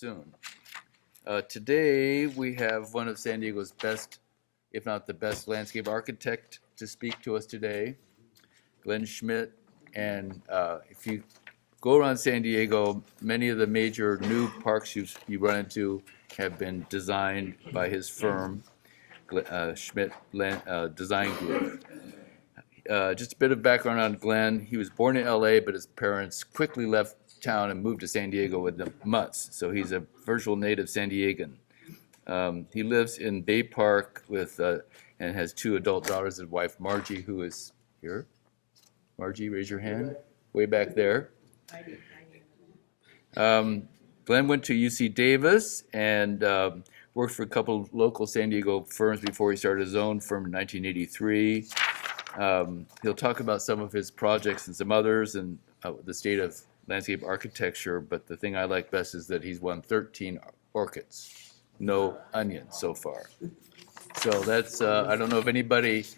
soon. Today we have one of San Diego's best, if not the best, landscape architect to speak to us today, Glen Schmidt. And if you go around San Diego, many of the major new parks you run into have been designed by his firm, Schmidt Design Group. Just a bit of background on Glen. He was born in LA, but his parents quickly left town and moved to San Diego with the Mutts, so he's a virtual native San Diegan. He lives in Bay Park with and has two adult daughters and wife Margie, who is here. Margie, raise your hand. Way back there. Glen went to UC Davis and worked for a couple of local San Diego firms before he started his own firm in 1983. He'll talk about some of his projects and some others and the state of landscape architecture, but the thing I like best is that he's won 13 orchids, no onions so far. So that's, I don't know if anybody's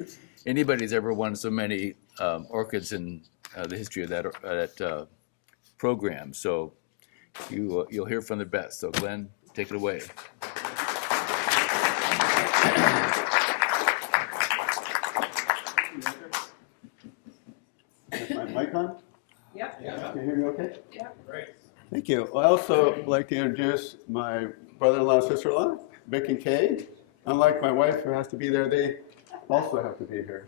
ever won so many orchids in the history of that program. So you'll hear from the best. So Glen, take it away. Is my mic on? Yep. Yeah. Can you hear me okay? Yeah. Great. Thank you. Well, I also like to introduce my brother-in-law and sister-in-law, Vic and Kay. Unlike my wife, who has to be there, they also have to be here.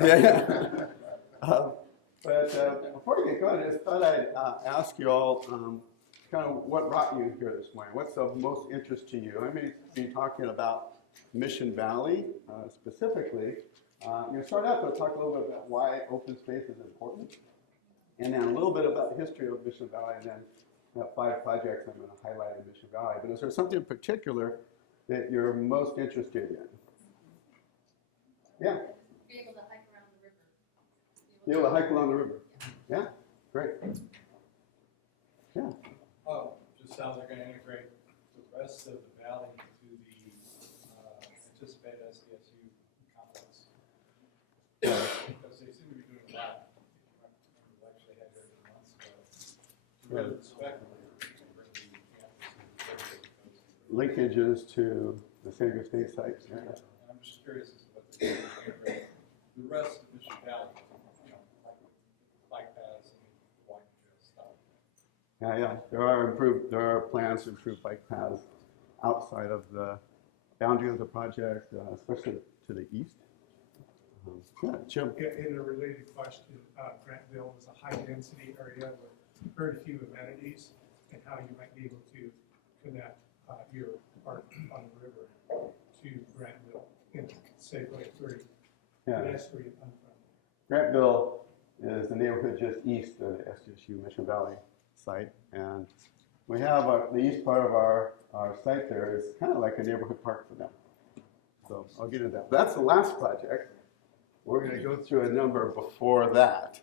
Yeah. But before we get going, I just thought I'd ask you all kind of what brought you here this morning. What's of most interest to you? I may be talking about Mission Valley specifically. Start out to talk a little bit about why open space is important, and then a little bit about the history of Mission Valley, and then 5 projects I'm going to highlight in Mission Valley. But is there something in particular that you're most interested in? Yeah? Be able to hike around the river. Be able to hike along the river. Yeah? Great. Yeah. Oh, just sounds like going to integrate the rest of the valley into the anticipated SDSU complex. Because they seem to be doing a lot. We actually had here a few months ago. Really respect Linkages to the San Diego State sites. Yeah. And I'm just curious as to what they're going to integrate the rest of Mission Valley, like bike paths and walking trails stuff. Yeah. There are plans to improve bike paths outside of the boundary of the project, especially to the east. Yeah, Jim. In a related question, Grantville is a high-density area with very few amenities, and how you might be able to connect your park on the river to Grantville in safely free, pedestrian unfriendly. Grantville is the neighborhood just east of the SDSU Mission Valley site, and we have the east part of our site there is kind of like a neighborhood park for them. So I'll get into that. But that's the last project. We're going to go through a number before that.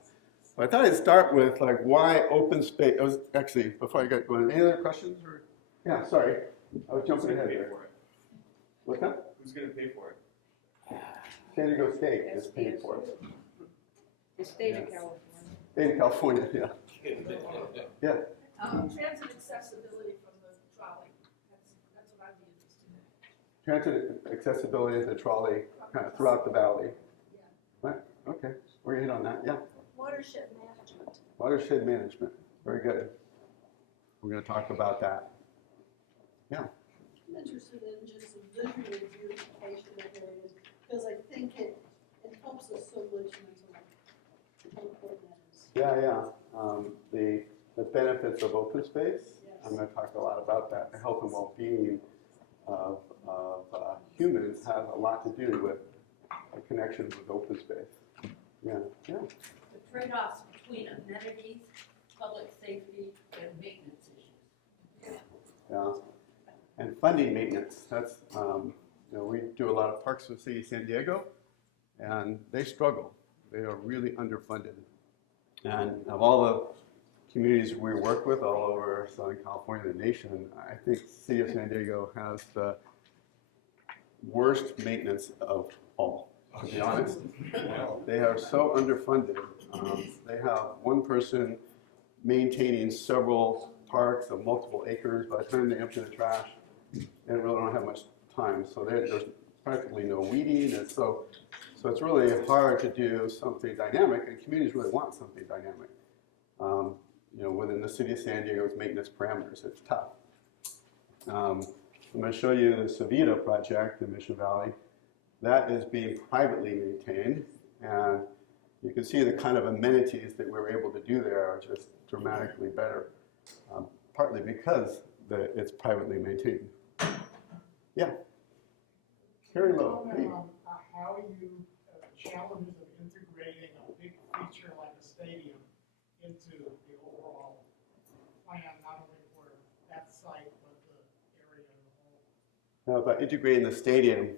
But I thought I'd start with like why open space. It was actually before I got going. Any other questions? Or yeah, sorry, I was jumping ahead there. What's that? Who's going to pay for it? San Diego State is paying for it. The state of California. State of California, yeah. Yeah. Transit accessibility from the trolley. That's what I'd be interested in. Transit accessibility of the trolley kind of throughout the valley. Yeah. Right. Okay. We're going to hit on that. Yeah. Watershed management. Watershed management. Very good. We're going to talk about that. Yeah. I'm interested in just the visual beautification of areas because I think it helps us so much mentally. Yeah. The benefits of open space. Yes. I'm going to talk a lot about that. The health and well-being of humans has a lot to do with the connection with open space. Yeah. The trade-offs between amenities, public safety, and maintenance issues. Yeah. And funding maintenance. That's we do a lot of parks in the city of San Diego, and they struggle. They are really underfunded. And of all the communities we work with all over Southern California, the nation, I think the city of San Diego has the worst maintenance of all, to be honest. They are so underfunded. They have one person maintaining several parks of multiple acres. By the time they empty the trash, they really don't have much time. So there's practically no weeding, and so it's really hard to do something dynamic, and communities really want something dynamic. Within the city of San Diego's maintenance parameters, it's tough. I'm going to show you the Civita project in Mission Valley. That is being privately maintained, and you can see the kind of amenities that we were able to do there are just dramatically better, partly because it's privately maintained. Yeah. Very low. Hey. How you challenges of integrating a big feature like a stadium into the overall plan, not only for that site, but the area as a whole? Now, about integrating the stadium,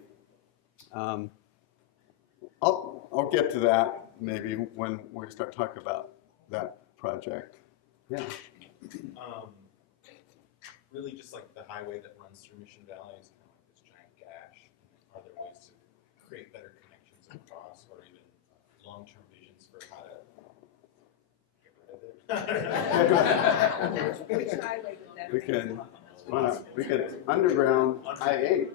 I'll get to that maybe when we start talking about that project. Yeah. Really just like the highway that runs through Mission Valley is kind of like this giant gash. Are there ways to create better connections across, or even long-term visions for how to get rid of it? Which highway would that be? We could underground I-8.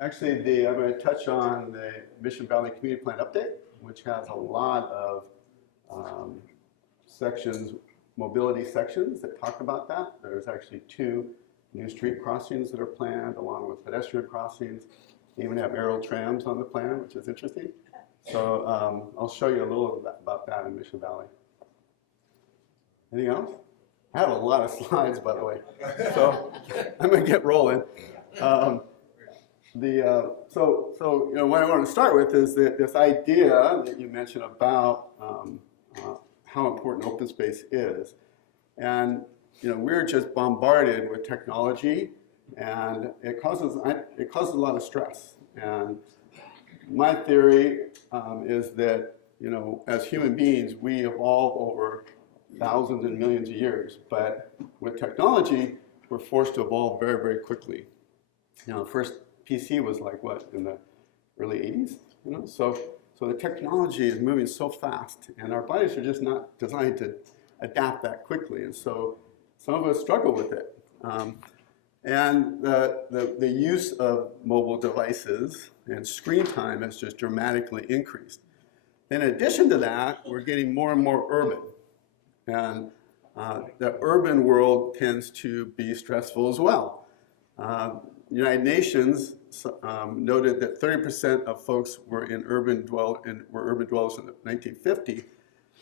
Actually, I'm going to touch on the Mission Valley Community Plan Update, which has a lot of sections, mobility sections that talk about that. There's actually 2 new street crossings that are planned, along with pedestrian crossings. They even have aerial trams on the plan, which is interesting. So I'll show you a little about that in Mission Valley. Anything else? I have a lot of slides, by the way, so I'm going to get rolling. What I want to start with is this idea that you mentioned about how important open space is. And we're just bombarded with technology, and it causes a lot of stress. And my theory is that as human beings, we evolve over thousands and millions of years, but with technology, we're forced to evolve very, very quickly. First PC was like what, in the early 80s? So the technology is moving so fast, and our bodies are just not designed to adapt that quickly, and so some of us struggle with it. And the use of mobile devices and screen time has just dramatically increased. In addition to that, we're getting more and more urban. And the urban world tends to be stressful as well. The United Nations noted that 30% of folks were urban dwellers in the 1950.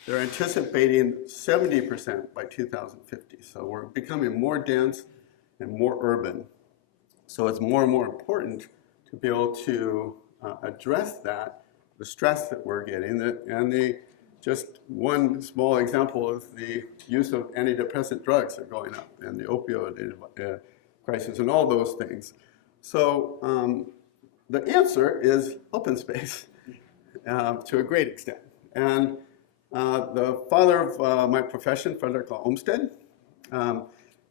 They're anticipating 70% by 2050. So we're becoming more dense and more urban. So it's more and more important to be able to address that, the stress that we're getting, just one small example is the use of antidepressant drugs are going up, and the opioid crisis and all those things. So the answer is open space to a great extent. And the father of my profession, Frederick Olmsted,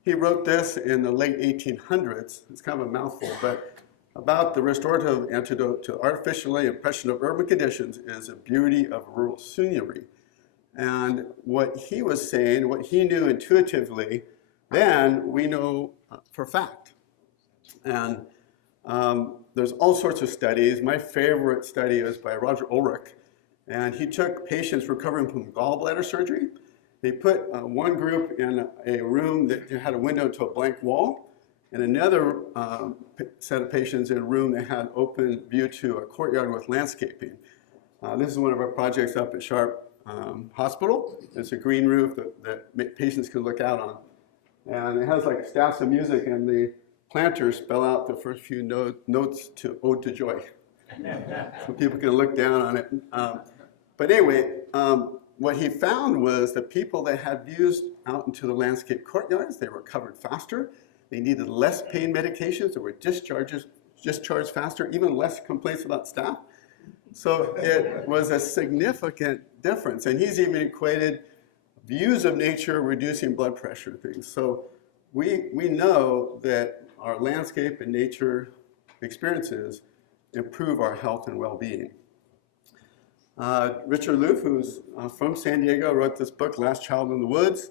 he wrote this in the late 1800s. It's kind of a mouthful, but about the restorative antidote to artificially impression of urban conditions is the beauty of rural scenery. And what he was saying, what he knew intuitively, then we know for fact. And there's all sorts of studies. My favorite study is by Roger Ulrich, and he took patients recovering from gallbladder surgery. They put one group in a room that had a window to a blank wall, and another set of patients in a room that had open view to a courtyard with landscaping. This is one of our projects up at Sharp Hospital. It's a green roof that patients can look out on. And it has like staffs of music, and the planters spell out the first few notes to Ode to Joy. So people can look down on it. But anyway, what he found was that people that had views out into the landscape courtyards, they recovered faster. They needed less pain medications. They were discharged faster, even less complaints about staff. So it was a significant difference. And he's even equated views of nature reducing blood pressure things. So we know that our landscape and nature experiences improve our health and well-being. Richard Loof, who's from San Diego, wrote this book, Last Child in the Woods.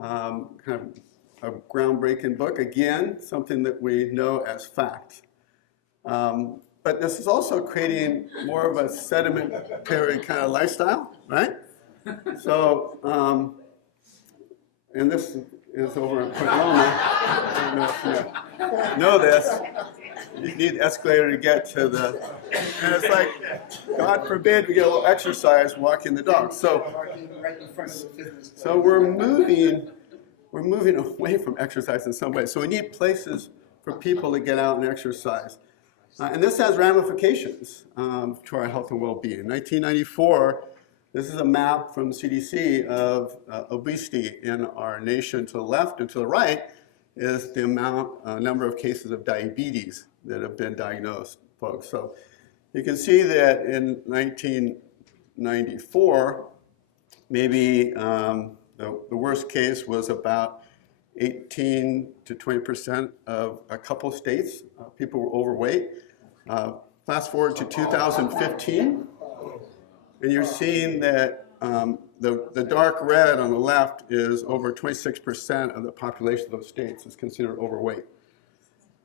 Kind of a groundbreaking book. Again, something that we know as fact. But this is also creating more of a sedimentary kind of lifestyle, right? So, and this is over in Pomona. I don't know if you know this. You need the escalator to get to the, and it's like, God forbid we get a little exercise walking the dog. So we're moving away from exercise in some way. So we need places for people to get out and exercise. And this has ramifications to our health and well-being. 1994, this is a map from CDC of obesity in our nation. To the left and to the right is the number of cases of diabetes that have been diagnosed, folks. So you can see that in 1994, maybe the worst case was about 18 to 20% of a couple states. People were overweight. Fast forward to 2015, and you're seeing that the dark red on the left is over 26% of the population of those states is considered overweight.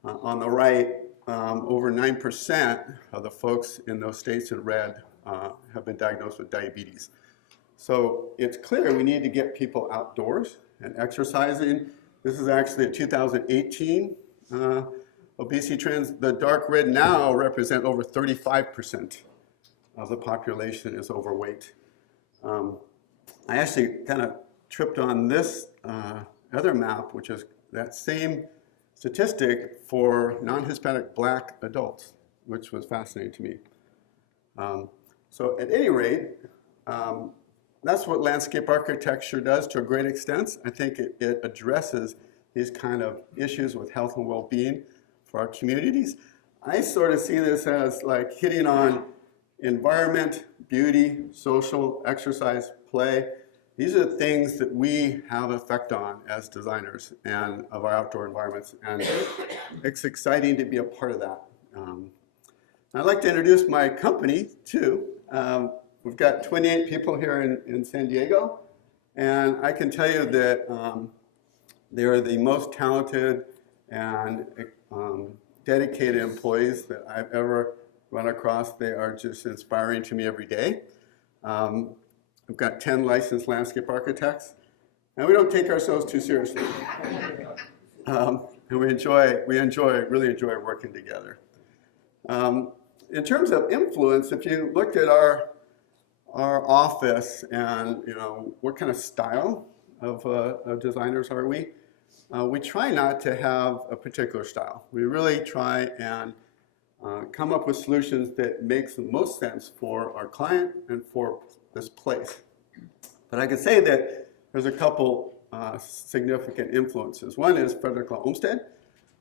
On the right, over 9% of the folks in those states in red have been diagnosed with diabetes. So it's clear we need to get people outdoors and exercising. This is actually a 2018 obesity trends. The dark red now represent over 35% of the population is overweight. I actually kind of tripped on this other map, which is that same statistic for non-Hispanic Black adults, which was fascinating to me. So at any rate, that's what landscape architecture does to a great extent. I think it addresses these kind of issues with health and well-being for our communities. I sort of see this as like hitting on environment, beauty, social, exercise, play. These are the things that we have an effect on as designers and of our outdoor environments, and it's exciting to be a part of that. I'd like to introduce my company too. We've got 28 people here in San Diego, and I can tell you that they are the most talented and dedicated employees that I've ever run across. They are just inspiring to me every day. We've got 10 licensed landscape architects, and we don't take ourselves too seriously. And we really enjoy working together. In terms of influence, if you looked at our office and what kind of style of designers are we try not to have a particular style. We really try and come up with solutions that makes the most sense for our client and for this place. But I can say that there's a couple significant influences. One is Frederick Law Olmsted,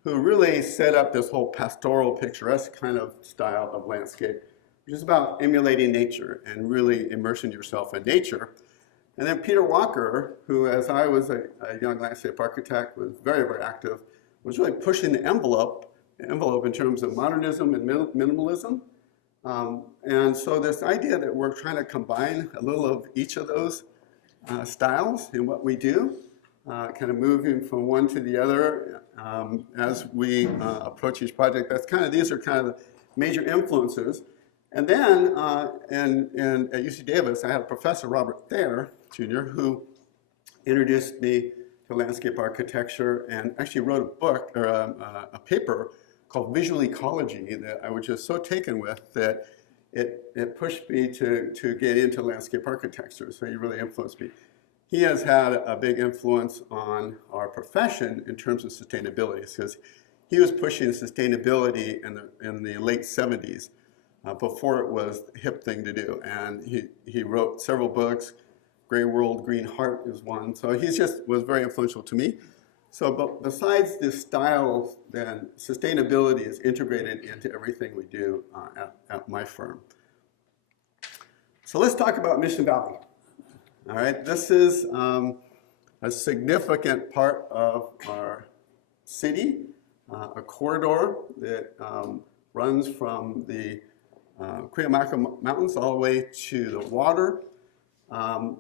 who really set up this whole pastoral, picturesque kind of style of landscape, which is about emulating nature and really immersing yourself in nature. And then Peter Walker, who, as I was a young landscape architect, was very, very active, was really pushing the envelope in terms of modernism and minimalism. And so this idea that we're trying to combine a little of each of those styles in what we do, kind of moving from one to the other as we approach each project. These are kind of the major influences. And then at UC Davis, I had a professor, Robert Thayer, Jr., who introduced me to landscape architecture and actually wrote a book or a paper called Visual Ecology that I was just so taken with that it pushed me to get into landscape architecture. So he really influenced me. He has had a big influence on our profession in terms of sustainability, because he was pushing sustainability in the late 70s before it was the hip thing to do. And he wrote several books. Gray World, Green Heart is one. So he just was very influential to me. So but besides the styles, then sustainability is integrated into everything we do at my firm. So let's talk about Mission Valley. All right, this is a significant part of our city, a corridor that runs from the Cuyamaca Mountains all the way to the water. The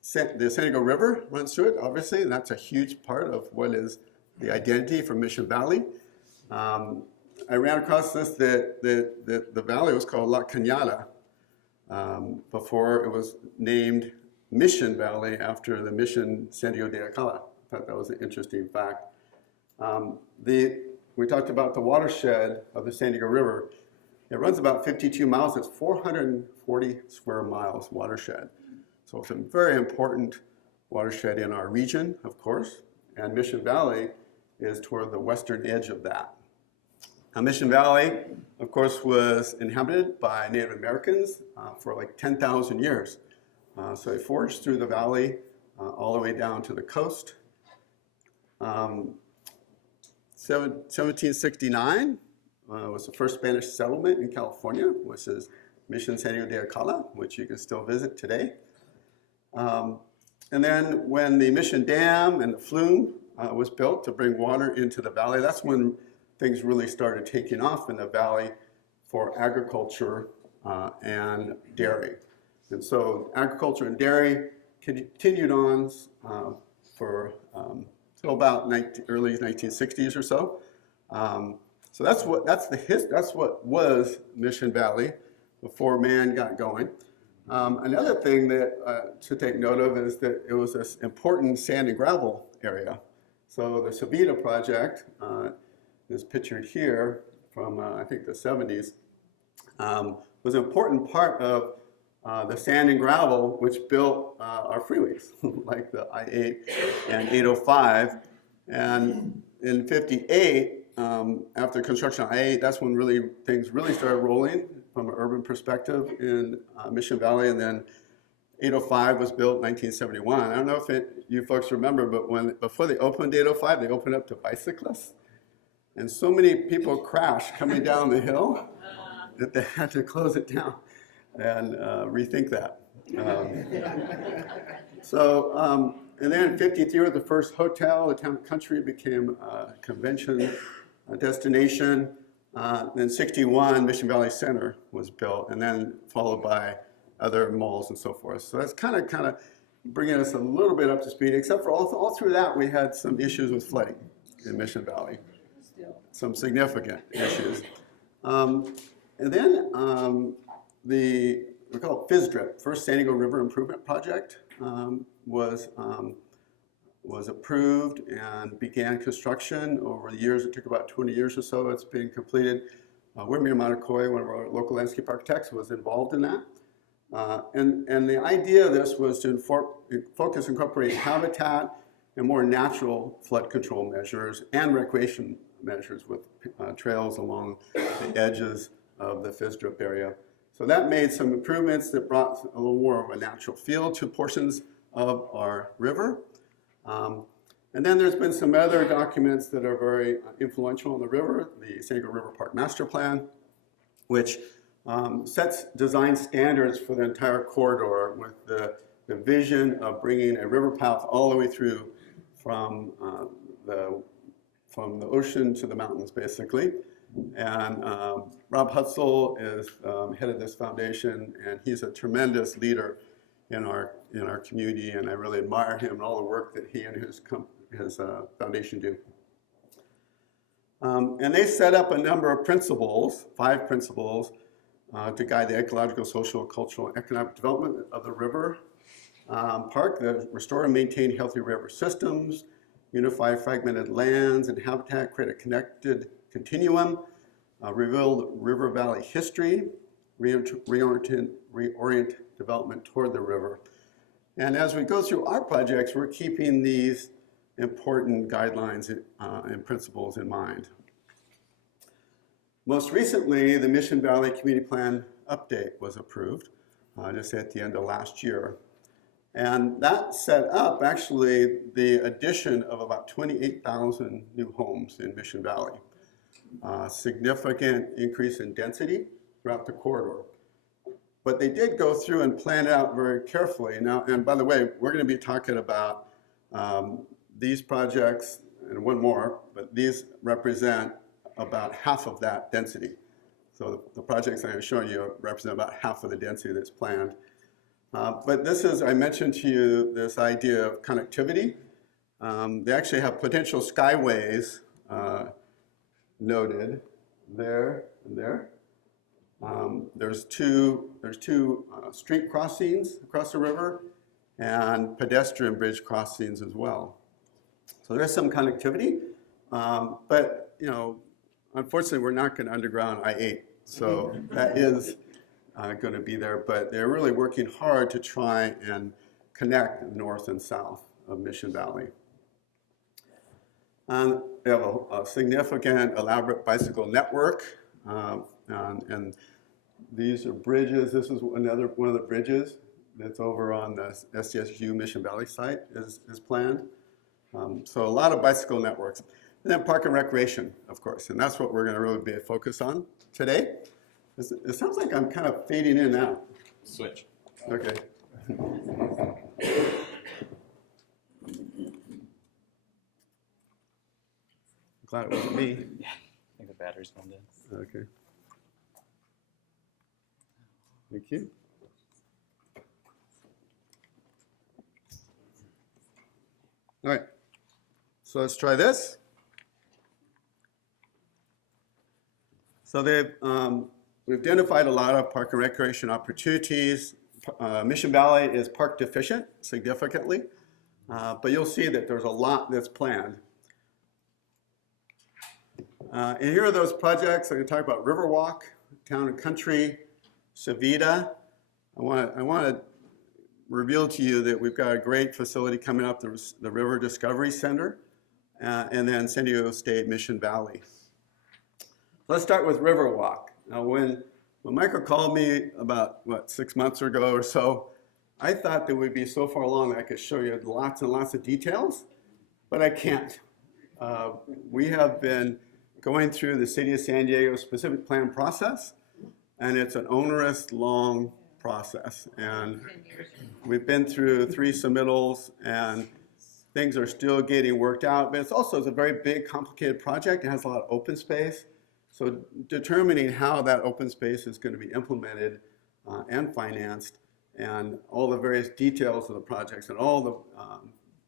San Diego River runs through it, obviously, and that's a huge part of what is the identity for Mission Valley. I ran across this, that the valley was called La Cañada before it was named Mission Valley after the Mission San Diego de Alcala. I thought that was an interesting fact. We talked about the watershed of the San Diego River. It runs about 52 miles. It's 440 square miles watershed. So it's a very important watershed in our region, of course, and Mission Valley is toward the western edge of that. Now, Mission Valley, of course, was inhabited by Native Americans for like 10,000 years. So they forged through the valley all the way down to the coast. 1769 was the first Spanish settlement in California, which is Mission San Diego de Alcala, which you can still visit today. And then when the Mission Dam and the flume was built to bring water into the valley, that's when things really started taking off in the valley for agriculture and dairy. And so agriculture and dairy continued on for till about early 1960s or so. So that's what was Mission Valley before man got going. Another thing that to take note of is that it was this important sand and gravel area. So the Civita project is pictured here from I think the 70s, was an important part of the sand and gravel which built our freeways like the I-8 and 805. And in 58, after construction of I-8, that's when things really started rolling from an urban perspective in Mission Valley. And then 805 was built in 1971. I don't know if you folks remember, but before they opened 805, they opened up to bicyclists. And so many people crashed coming down the hill that they had to close it down and rethink that. And then in 53, the first hotel, the town and country became a convention destination. Then 61, Mission Valley Center was built, and then followed by other malls and so forth. So that's kind of bringing us a little bit up to speed, except for all through that, we had some issues with flooding in Mission Valley. Some significant issues. And then we call it FISDRIP, First San Diego River Improvement Project, was approved and began construction over the years. It took about 20 years or so. It's being completed. Wimir Matakoy, one of our local landscape architects, was involved in that. And the idea of this was to focus incorporating habitat and more natural flood control measures and recreation measures with trails along the edges of the FISDRIP area. So that made some improvements that brought a little more of a natural feel to portions of our river. And then there's been some other documents that are very influential on the river, the San Diego River Park Master Plan, which sets design standards for the entire corridor with the vision of bringing a river path all the way through from the ocean to the mountains, basically. And Rob Hutzel is head of this foundation, and he's a tremendous leader in our community, and I really admire him and all the work that he and his foundation do. And they set up a number of principles, 5 principles, to guide the ecological, social, cultural, and economic development of the river park, that restore and maintain healthy river systems, unify fragmented lands and habitat, create a connected continuum, reveal river valley history, reorient development toward the river. And as we go through our projects, we're keeping these important guidelines and principles in mind. Most recently, the Mission Valley Community Plan update was approved just at the end of last year. And that set up actually the addition of about 28,000 new homes in Mission Valley. Significant increase in density throughout the corridor. But they did go through and plan it out very carefully. Now, and by the way, we're going to be talking about these projects and one more, but these represent about half of that density. So the projects I'm showing you represent about half of the density that's planned. But this is, I mentioned to you this idea of connectivity. They actually have potential skyways noted there and there. There's two street crossings across the river and pedestrian bridge crossings as well. So there's some connectivity, but you know, unfortunately, we're not going to underground I-8. So that is going to be there, but they're really working hard to try and connect north and south of Mission Valley. They have a significant, elaborate bicycle network, and these are bridges. This is one of the bridges that's over on the SDSU Mission Valley site is planned. So a lot of bicycle networks. And then park and recreation, of course, and that's what we're going to really be a focus on today. It sounds like I'm kind of fading in and out. Switch. Okay. Glad it wasn't me. Yeah, I think the battery's going down. Okay. Thank you. All right. So let's try this. So we've identified a lot of park and recreation opportunities. Mission Valley is park deficient significantly, but you'll see that there's a lot that's planned. And here are those projects. I'm going to talk about Riverwalk, Town and Country, Civita. I want to reveal to you that we've got a great facility coming up, the River Discovery Center, and then San Diego State Mission Valley. Let's start with Riverwalk. Now, when Michael called me about, 6 months ago or so, I thought that we'd be so far along that I could show you lots and lots of details, but I can't. We have been going through the City of San Diego specific plan process, and it's an onerous, long process. And we've been through 3 submittals, and things are still getting worked out, but it's a very big, complicated project. It has a lot of open space. So determining how that open space is going to be implemented and financed, and all the various details of the projects and all the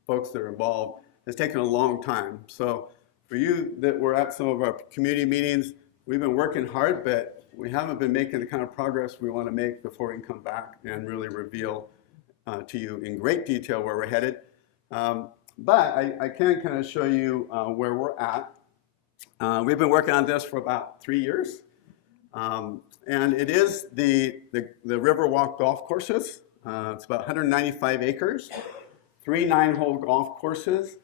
folks that are involved has taken a long time. So for you that were at some of our community meetings, we've been working hard, but we haven't been making the kind of progress we want to make before we can come back and really reveal to you in great detail where we're headed. But I can kind of show you where we're at. We've been working on this for about 3 years. And it is the Riverwalk golf courses. It's about 195 acres, 3 9-hole golf courses.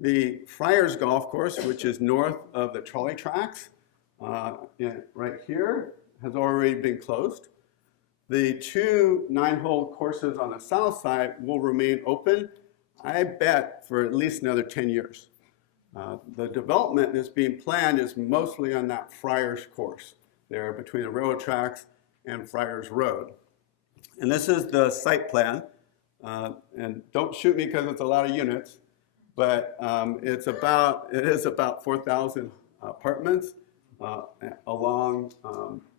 The Friars Golf Course, which is north of the trolley tracks, right here, has already been closed. The 2 9-hole courses on the south side will remain open, I bet, for at least another 10 years. The development that's being planned is mostly on that Friars course there between the railroad tracks and Friars Road. And this is the site plan. And don't shoot me because it's a lot of units, but it is about 4,000 apartments along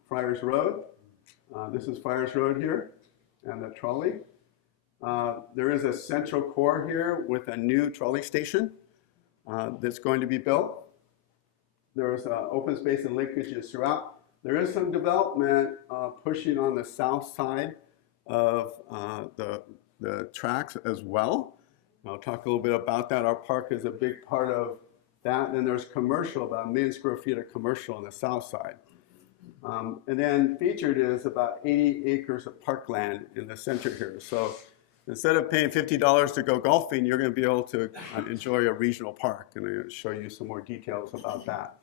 Friars Road. This is Friars Road here and the trolley. There is a central core here with a new trolley station that's going to be built. There's open space and linkages throughout. There is some development pushing on the south side of the tracks as well. I'll talk a little bit about that. Our park is a big part of that. And then there's commercial, about 1 million square feet of commercial on the south side. And then featured is about 80 acres of parkland in the center here. So instead of paying $50 to go golfing, you're going to be able to enjoy a regional park. And I'm going to show you some more details about that.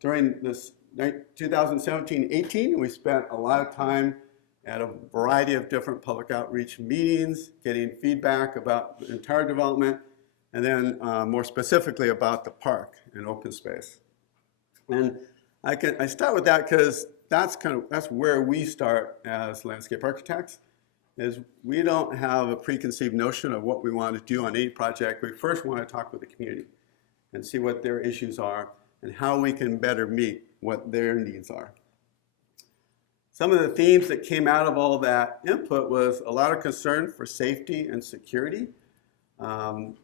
During this 2017-18, we spent a lot of time at a variety of different public outreach meetings, getting feedback about the entire development, and then more specifically about the park and open space. And I start with that because that's where we start as landscape architects. Is we don't have a preconceived notion of what we want to do on any project. We first want to talk with the community and see what their issues are and how we can better meet what their needs are. Some of the themes that came out of all that input was a lot of concern for safety and security. Some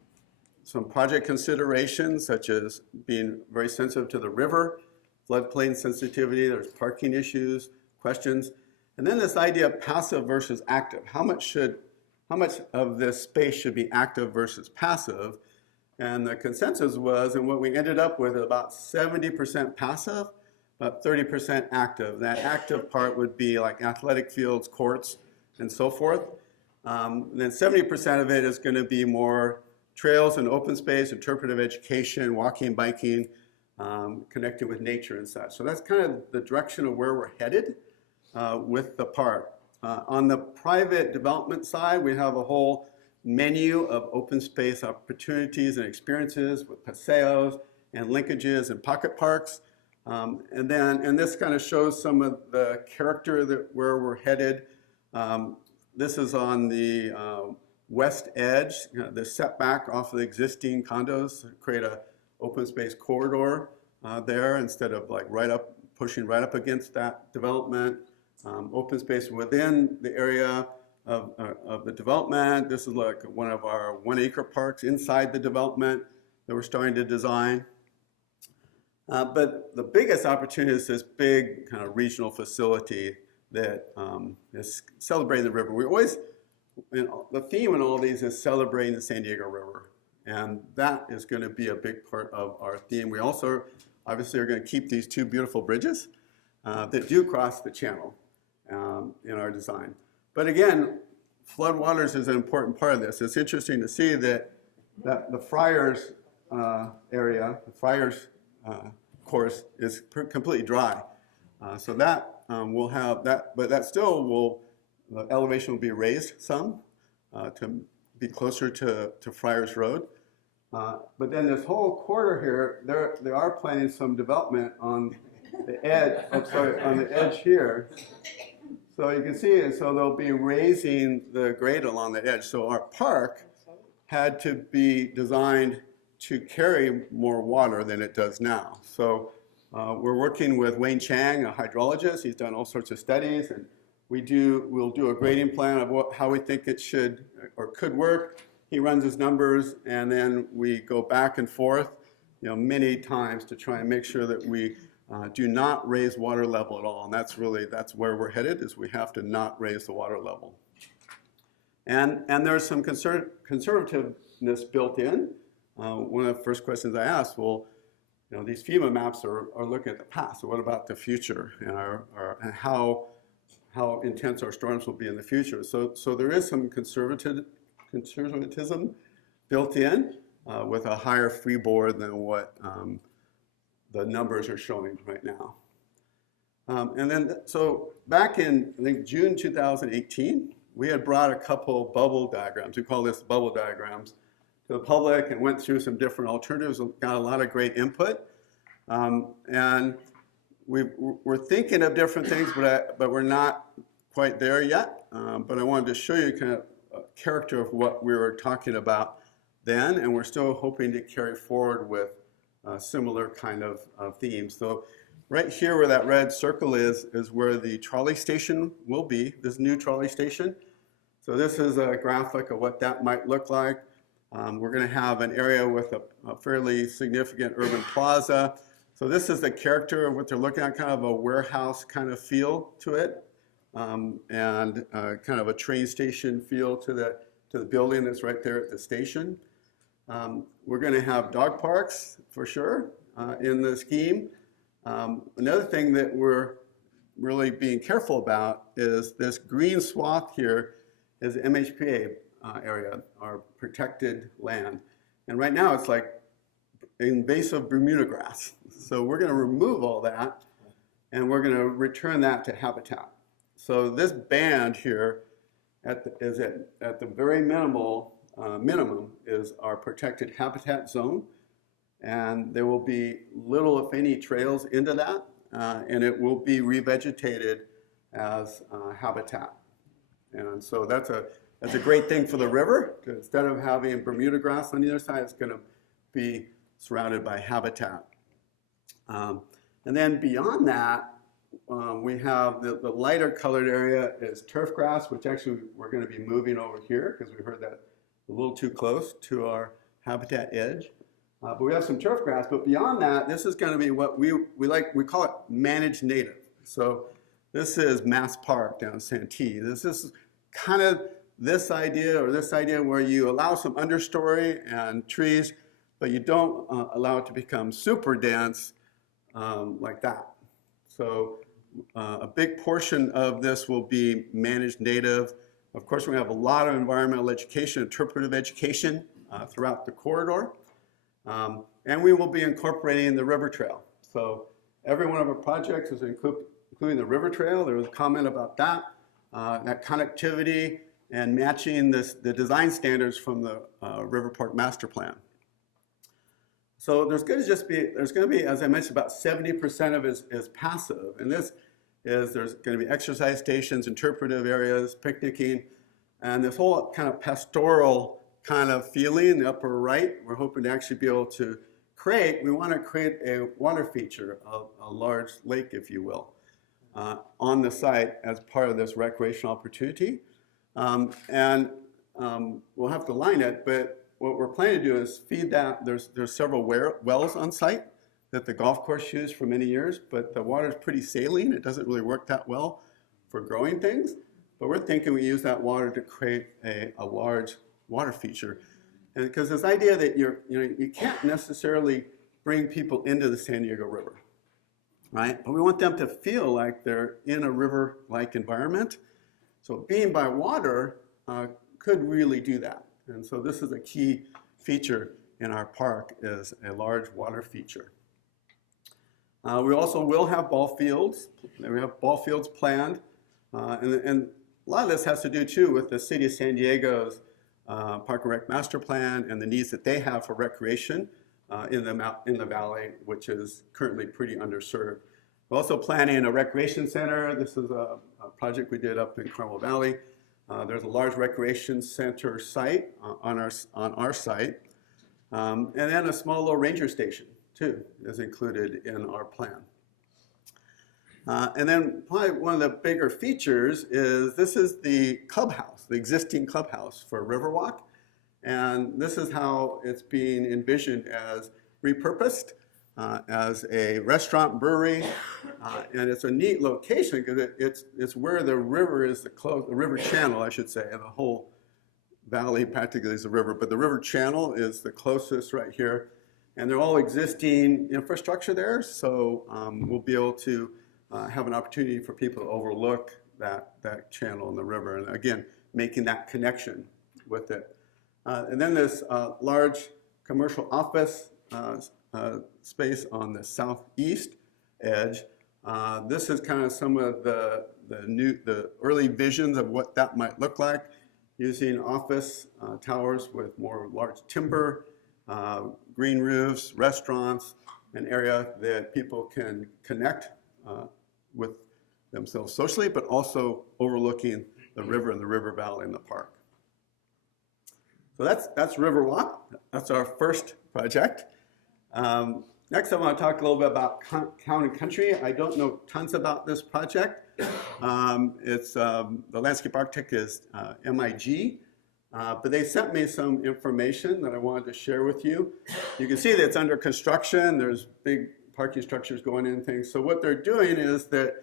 project considerations, such as being very sensitive to the river, floodplain sensitivity, there's parking issues, questions. And then this idea of passive versus active. How much of this space should be active versus passive? And the consensus was, and what we ended up with, about 70% passive, about 30% active. That active part would be like athletic fields, courts, and so forth. Then 70% of it is going to be more trails and open space, interpretive education, walking, biking, connected with nature and such. So that's kind of the direction of where we're headed with the park. On the private development side, we have a whole menu of open space opportunities and experiences with paseos and linkages and pocket parks. And this kind of shows some of the character where we're headed. This is on the west edge, the setback off of the existing condos, create a open space corridor there instead of like pushing right up against that development. Open space within the area of the development. This is like one of our 1 acre parks inside the development that we're starting to design. But the biggest opportunity is this big kind of regional facility that is celebrating the river. We always, the theme in all these is celebrating the San Diego River. And that is going to be a big part of our theme. We also obviously are going to keep these 2 beautiful bridges that do cross the channel in our design. But again, floodwaters is an important part of this. It's interesting to see that the Friars area, the Friars course is completely dry. So that will have that, but that still will, the elevation will be raised some to be closer to Friars Road. But then this whole quarter here, they are planning some development on the edge, on the edge here. So you can see it, so they'll be raising the grade along the edge. So our park had to be designed to carry more water than it does now. So we're working with Wayne Chang, a hydrologist. He's done all sorts of studies, and we'll do a grading plan of how we think it should or could work. He runs his numbers, and then we go back and forth, many times to try and make sure that we do not raise water level at all. And that's where we're headed, is we have to not raise the water level. And there's some conservativeness built in. One of the first questions I asked, well, these FEMA maps are looking at the past. So what about the future and how intense our storms will be in the future? So there is some conservatism built in with a higher freeboard than what the numbers are showing right now. And then, so back in, I think, June 2018, we had brought a couple bubble diagrams. We call this bubble diagrams to the public and went through some different alternatives, got a lot of great input. And we're thinking of different things, but we're not quite there yet. But I wanted to show you kind of a character of what we were talking about then, and we're still hoping to carry forward with similar kind of themes. So right here where that red circle is where the trolley station will be, this new trolley station. So this is a graphic of what that might look like. We're going to have an area with a fairly significant urban plaza. So this is the character of what they're looking at, kind of a warehouse kind of feel to it, and kind of a train station feel to the building that's right there at the station. We're going to have dog parks for sure in the scheme. Another thing that we're really being careful about is this green swath here is MHPA area, our protected land. And right now it's like invasive Bermuda grass. So we're going to remove all that and we're going to return that to habitat. So this band here is at the very minimum is our protected habitat zone. And there will be little, if any, trails into that, and it will be revegetated as habitat. And so that's a great thing for the river. Instead of having Bermuda grass on the other side, it's going to be surrounded by habitat. And then beyond that, we have the lighter colored area is turf grass, which actually we're going to be moving over here because we heard that a little too close to our habitat edge. But we have some turf grass, but beyond that, this is going to be what we call it managed native. So this is Mass Park down in Santee. This is kind of this idea where you allow some understory and trees, but you don't allow it to become super dense like that. So a big portion of this will be managed native. Of course, we have a lot of environmental education, interpretive education throughout the corridor. And we will be incorporating the river trail. So every one of our projects is including the river trail. There was a comment about that, that connectivity and matching the design standards from the Riverport Master Plan. So there's going to be, as I mentioned, about 70% of it is passive. And this is, there's going to be exercise stations, interpretive areas, picnicking, and this whole kind of pastoral kind of feeling in the upper right. We're hoping to actually be able to we want to create a water feature, a large lake, if you will, on the site as part of this recreational opportunity. We'll have to line it, but what we're planning to do is feed that. There's several wells on site that the golf course used for many years, but the water is pretty saline. It doesn't really work that well for growing things, but we're thinking we use that water to create a large water feature. And because this idea that you can't necessarily bring people into the San Diego River, right? But we want them to feel like they're in a river-like environment. So being by water could really do that. And so this is a key feature in our park, is a large water feature. We also will have ball fields. We have ball fields planned. And a lot of this has to do too with the city of San Diego's Park and Rec Master Plan and the needs that they have for recreation in the valley, which is currently pretty underserved. We're also planning a recreation center. This is a project we did up in Carmel Valley. There's a large recreation center site on our site. And then a small little ranger station too is included in our plan. And then probably one of the bigger features is this is the clubhouse, the existing clubhouse for Riverwalk. And this is how it's being envisioned as repurposed as a restaurant, brewery. And it's a neat location because it's where the river is, the river channel, I should say, and the whole valley practically is the river. But the river channel is the closest right here. And they're all existing infrastructure there. So we'll be able to have an opportunity for people to overlook that channel in the river, and again, making that connection with it. And then this large commercial office space on the southeast edge. This is kind of some of the early visions of what that might look like, using office towers with more large timber, green roofs, restaurants, an area that people can connect with themselves socially, but also overlooking the river and the river valley in the park. So that's Riverwalk. That's our first project. Next, I want to talk a little bit about Town and Country. I don't know tons about this project. The landscape architect is MIG, but they sent me some information that I wanted to share with you. You can see that it's under construction. There's big parking structures going in and things. So what they're doing is that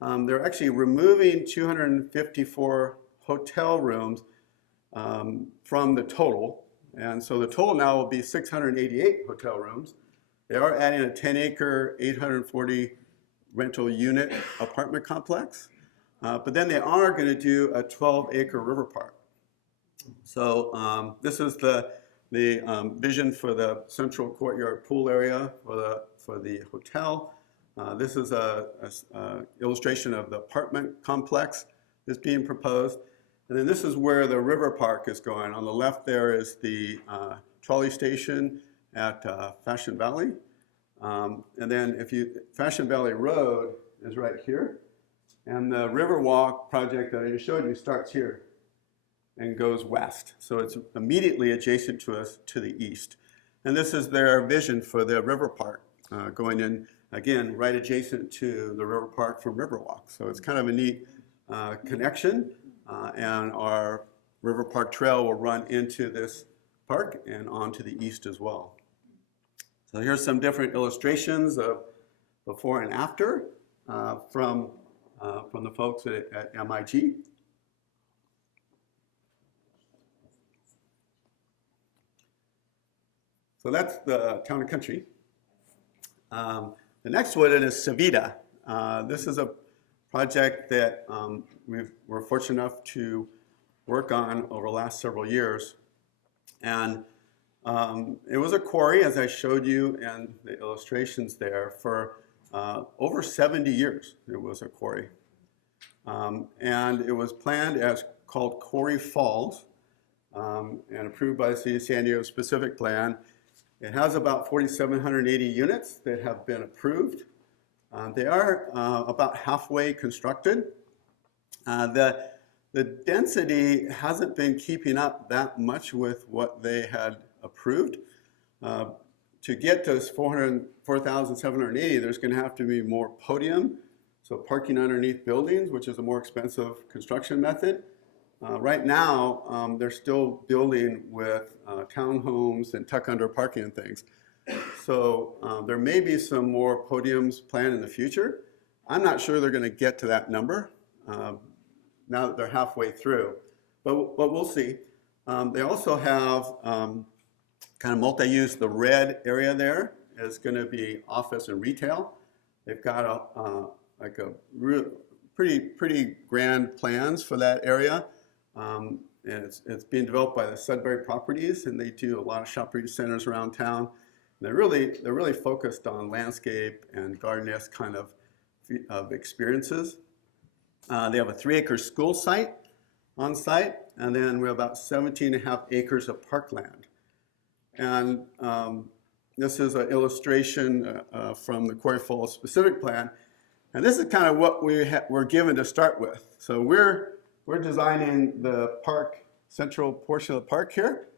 they're actually removing 254 hotel rooms from the total. And so the total now will be 688 hotel rooms. They are adding a 10-acre, 840 rental unit apartment complex. But then they are going to do a 12-acre river park. So this is the vision for the central courtyard pool area for the hotel. This is a illustration of the apartment complex that's being proposed. And then this is where the river park is going. On the left there is the trolley station at Fashion Valley. And then Fashion Valley Road is right here. And the Riverwalk project that I just showed you starts here and goes west. So it's immediately adjacent to us to the east. And this is their vision for the river park going in again, right adjacent to the river park from Riverwalk. So it's kind of a neat connection, and our River Park Trail will run into this park and on to the east as well. So here's some different illustrations of before and after from the folks at MIG. So that's the town and country. The next one is Civita. This is a project that we're fortunate enough to work on over the last several years. And it was a quarry, as I showed you in the illustrations there, for over 70 years it was a quarry. And it was planned as called Quarry Falls and approved by the City of San Diego specific plan. It has about 4,780 units that have been approved. They are about halfway constructed. The density hasn't been keeping up that much with what they had approved. To get to 4,780, there's going to have to be more podium, so parking underneath buildings, which is a more expensive construction method. Right now, they're still building with townhomes and tuck-under parking and things. So there may be some more podiums planned in the future. I'm not sure they're going to get to that number now that they're halfway through, but we'll see. They also have kind of multi-use. The red area there is going to be office and retail. They've got pretty grand plans for that area. And it's being developed by the Sudbury Properties, and they do a lot of shopping centers around town. And they're really focused on landscape and garden-esque kind of experiences. They have a 3-acre school site on site, and then we have about 17.5 acres of parkland. And this is an illustration from the Quarry Falls specific plan. And this is kind of what we're given to start with. So we're designing the park, central portion of the park here.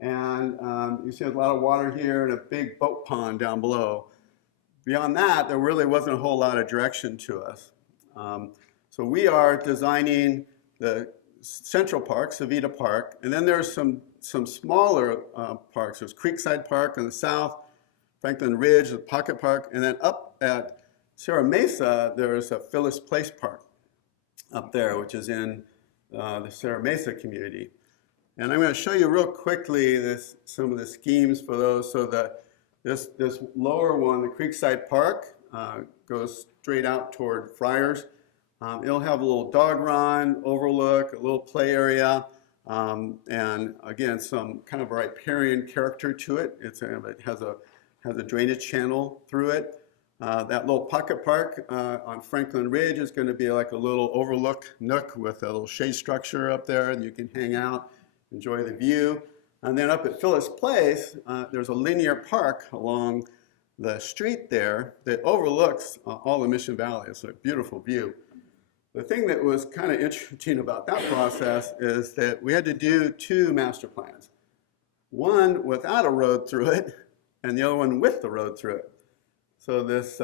And you see a lot of water here and a big boat pond down below. Beyond that, there really wasn't a whole lot of direction to us. So we are designing the central park, Civita Park, and then there's some smaller parks. There's Creekside Park in the south, Franklin Ridge, the Pocket Park, and then up at Sierra Mesa, there's a Phyllis Place Park up there, which is in the Sierra Mesa community. And I'm going to show you real quickly some of the schemes for those. So this lower one, the Creekside Park, goes straight out toward Friars. It'll have a little dog run, overlook, a little play area, and again, some kind of a riparian character to it. It has a drainage channel through it. That little pocket park on Franklin Ridge is going to be like a little overlook nook with a little shade structure up there, and you can hang out, enjoy the view. And then up at Phyllis Place, there's a linear park along the street there that overlooks all the Mission Valley. It's a beautiful view. The thing that was kind of interesting about that process is that we had to do 2 master plans. One without a road through it, and the other one with the road through it. So this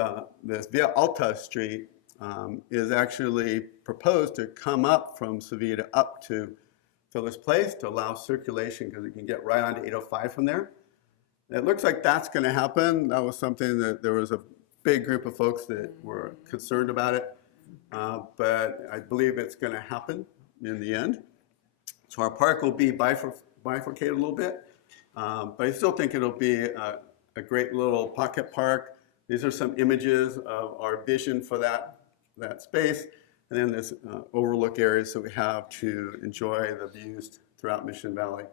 Via Alta Street is actually proposed to come up from Civita up to Phyllis Place to allow circulation, because you can get right onto 805 from there. It looks like that's going to happen. That was something that there was a big group of folks that were concerned about it. But I believe it's going to happen in the end. So our park will be bifurcated a little bit, but I still think it'll be a great little pocket park. These are some images of our vision for that space, and then this overlook areas that we have to enjoy the views throughout Mission Valley.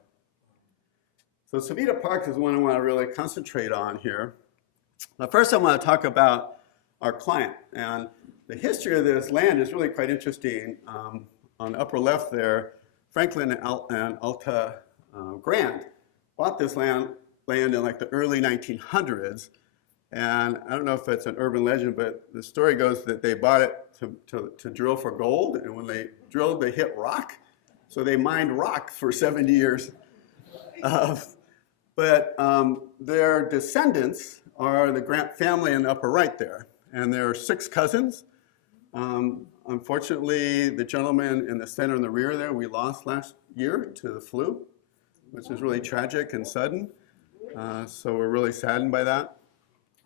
So Civita Park is one I want to really concentrate on here. But first I want to talk about our client. And the history of this land is really quite interesting. On the upper left there, Franklin and Alta Grant bought this land in like the early 1900s. And I don't know if it's an urban legend, but the story goes that they bought it to drill for gold. And when they drilled, they hit rock. So they mined rock for 70 years. But their descendants are the Grant family in the upper right there. And there are 6 cousins. Unfortunately, the gentleman in the center in the rear there, we lost last year to the flu, which is really tragic and sudden. So we're really saddened by that.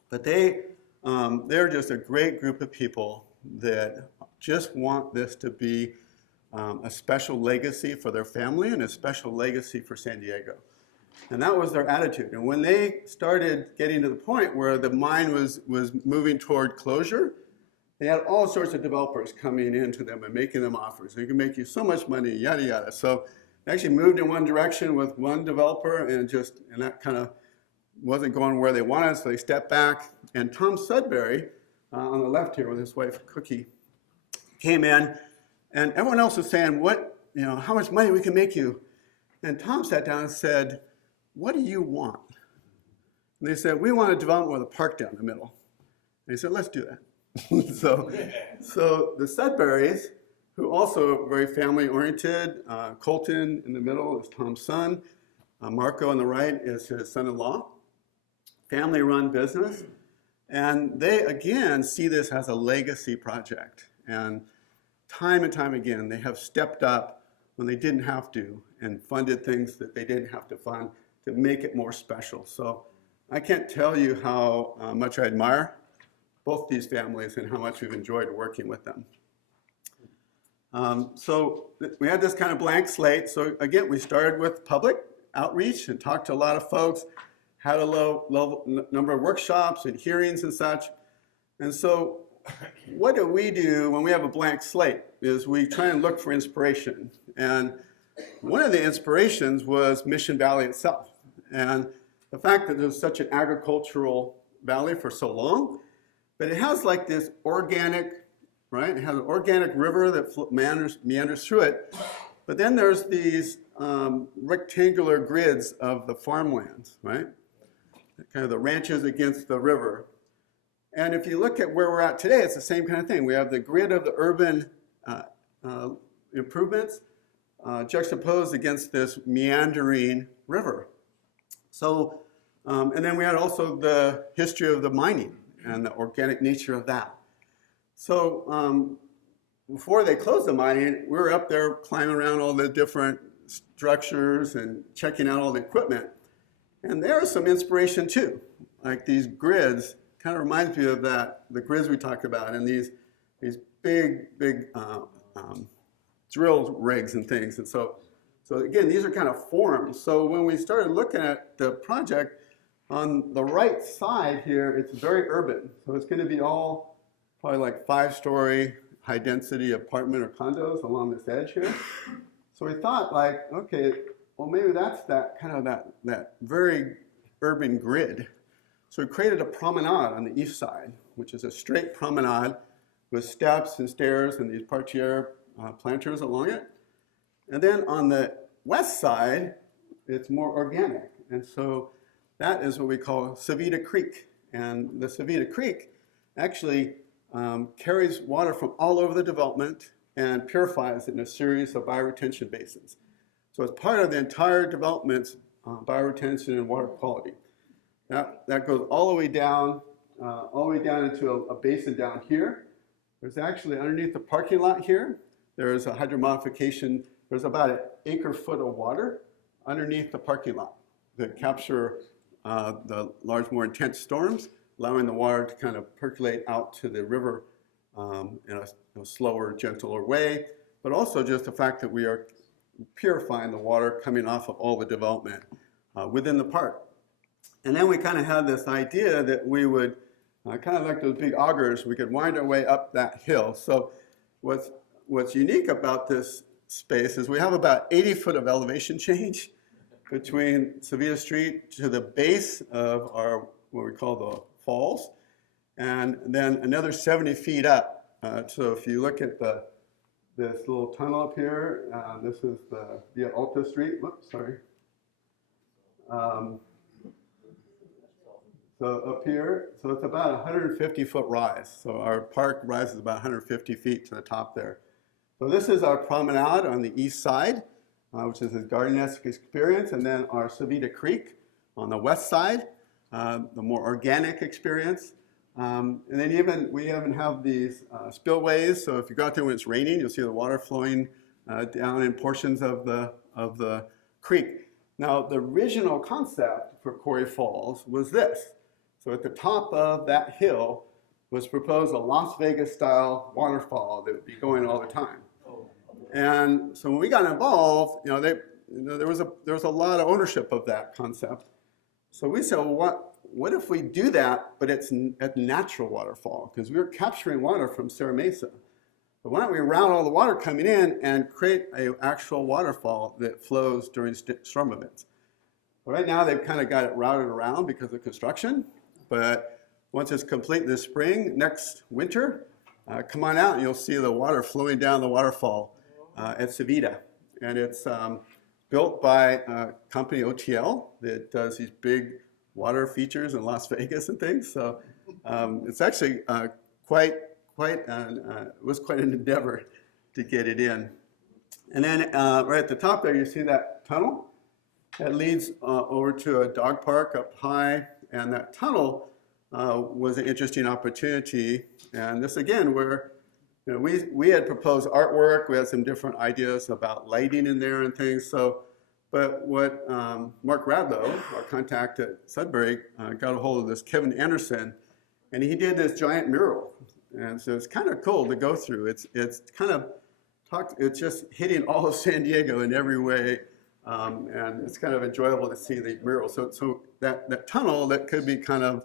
But they're just a great group of people that just want this to be a special legacy for their family and a special legacy for San Diego. And that was their attitude. And when they started getting to the point where the mine was moving toward closure, they had all sorts of developers coming into them and making them offers. We can make you so much money, yada, yada. So they actually moved in one direction with one developer, and that kind of wasn't going where they wanted, so they stepped back. And Tom Sudbury, on the left here with his wife Cookie, came in, and everyone else was saying, how much money we can make you? And Tom sat down and said, what do you want? And they said, we want a development with a park down the middle. And he said, let's do that. so the Sudburys, who also are very family-oriented, Colton in the middle is Tom's son, Marco on the right is his son-in-law, family-run business, and they, again, see this as a legacy project. And time again, they have stepped up when they didn't have to and funded things that they didn't have to fund to make it more special. So I can't tell you how much I admire both these families and how much we've enjoyed working with them. So we had this kind of blank slate. So again, we started with public outreach and talked to a lot of folks, had a low number of workshops and hearings and such. And so what do we do when we have a blank slate is we try and look for inspiration. And one of the inspirations was Mission Valley itself. And the fact that there's such an agricultural valley for so long, but it has like this organic, right? It has an organic river that meanders through it. But then there's these rectangular grids of the farmlands, right? Kind of the ranches against the river. And if you look at where we're at today, it's the same kind of thing. We have the grid of the urban improvements juxtaposed against this meandering river. So, and then we had also the history of the mining and the organic nature of that. So before they closed the mining, we were up there climbing around all the different structures and checking out all the equipment. And there was some inspiration too. Like these grids, kind of reminds me of the grids we talked about, and these big drill rigs and things. And so again, these are kind of forms. So when we started looking at the project, on the right side here, it's very urban. So it's going to be all probably like 5-story, high-density apartment or condos along this edge here. So we thought, like, okay, well, maybe that's that very urban grid. So we created a promenade on the east side, which is a straight promenade with steps and stairs and these parterre planters along it. And then on the west side, it's more organic. And so that is what we call Civita Creek. And the Civita Creek actually carries water from all over the development and purifies it in a series of bioretention basins. So it's part of the entire development's bioretention and water quality. That goes all the way down into a basin down here. There's actually underneath the parking lot here, there's a hydromodification. There's about an acre-foot of water underneath the parking lot that capture the large, more intense storms, allowing the water to kind of percolate out to the river in a slower, gentler way, but also just the fact that we are purifying the water coming off of all the development within the park. And then we kind of had this idea that we would, kind of like those big augers, we could wind our way up that hill. So what's unique about this space is we have about 80 foot of elevation change between Civita Street to the base of our, what we call the falls, and then another 70 feet up. So if you look at this little tunnel up here, this is the Via Alta Street. Whoops, sorry. So up here, so it's about a 150-foot rise. So our park rises about 150 feet to the top there. So this is our promenade on the east side, which is a garden-esque experience, and then our Civita Creek on the west side. the more organic experience. And then we even have these spillways. So if you go out there when it's raining, you'll see the water flowing down in portions of the creek. Now, the original concept for Quarry Falls was this. So at the top of that hill was proposed a Las Vegas-style waterfall that would be going all the time. And so when we got involved, there was a lot of ownership of that concept. So we said, well, what if we do that, but it's a natural waterfall? Because we were capturing water from Sierra Mesa. But why don't we route all the water coming in and create an actual waterfall that flows during storm events? Well, right now, they've kind of got it routed around because of construction. But once it's complete this spring, next winter, come on out and you'll see the water flowing down the waterfall at Civita. And it's built by a company, OTL, that does these big water features in Las Vegas and things. So it's actually it was quite an endeavor to get it in. And then right at the top there, you see that tunnel that leads over to a dog park up high. And that tunnel was an interesting opportunity. And this again, where we had proposed artwork, we had some different ideas about lighting in there and things. So, but what Mark Radlow, our contact at Sudbury, got a hold of this Kevin Anderson, and he did this giant mural. And so it's kind of cool to go through. It's just hitting all of San Diego in every way, and it's kind of enjoyable to see the mural. So that tunnel that could be kind of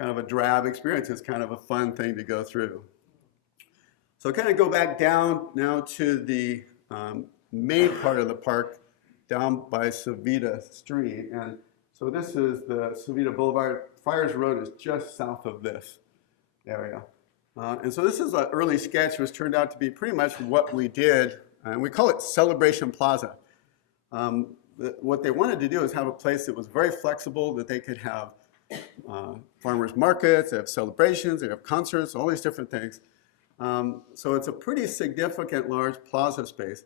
a drab experience is kind of a fun thing to go through. So kind of go back down now to the main part of the park, down by Civita Street. And so this is the Civita Boulevard. Friars Road is just south of this area. And so this is an early sketch, which turned out to be pretty much what we did. And we call it Celebration Plaza. What they wanted to do is have a place that was very flexible, that they could have farmers markets, they have celebrations, they have concerts, all these different things. So it's a pretty significant large plaza space.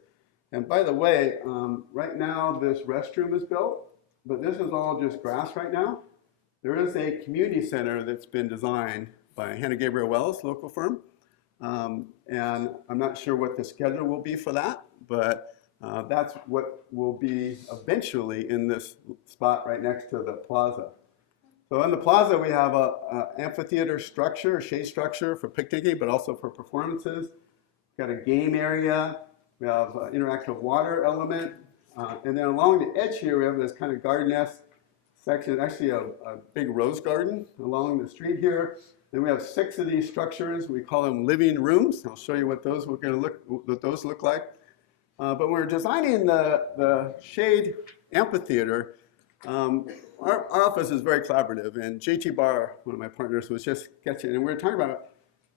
And by the way, right now this restroom is built, but this is all just grass right now. There is a community center that's been designed by Hannah Gabriel Wells, local firm. And I'm not sure what the schedule will be for that, but that's what will be eventually in this spot right next to the plaza. So in the plaza, we have an amphitheater structure, a shade structure for picnicking, but also for performances. We've got a game area. We have an interactive water element. And then along the edge here, we have this kind of garden-esque section, actually a big rose garden along the street here. Then we have 6 of these structures. We call them living rooms. I'll show you what those look like. But we're designing the shade amphitheater. Our office is very collaborative, and JT Barr, one of my partners, was just sketching, and we were talking about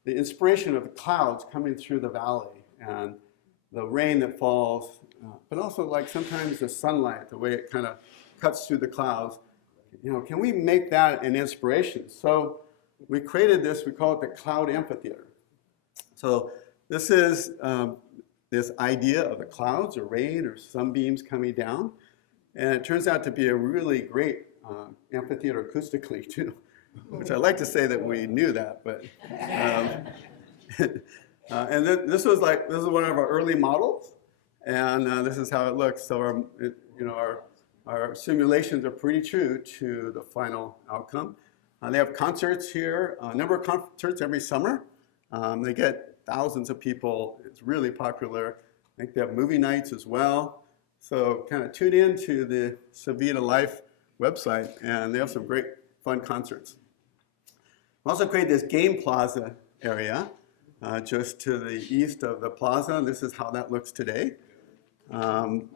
the inspiration of the clouds coming through the valley and the rain that falls, but also like sometimes the sunlight, the way it kind of cuts through the clouds. Can we make that an inspiration? So we created this, we call it the Cloud Amphitheater. So this is this idea of the clouds or rain or sunbeams coming down. And it turns out to be a really great amphitheater acoustically too, which I like to say that we knew that, but and this is one of our early models, and this is how it looks. So our simulations are pretty true to the final outcome. They have concerts here, a number of concerts every summer. They get thousands of people. It's really popular. I think they have movie nights as well. So kind of tune in to the Civita Life website, and they have some great fun concerts. We also created this game plaza area just to the east of the plaza, and this is how that looks today. And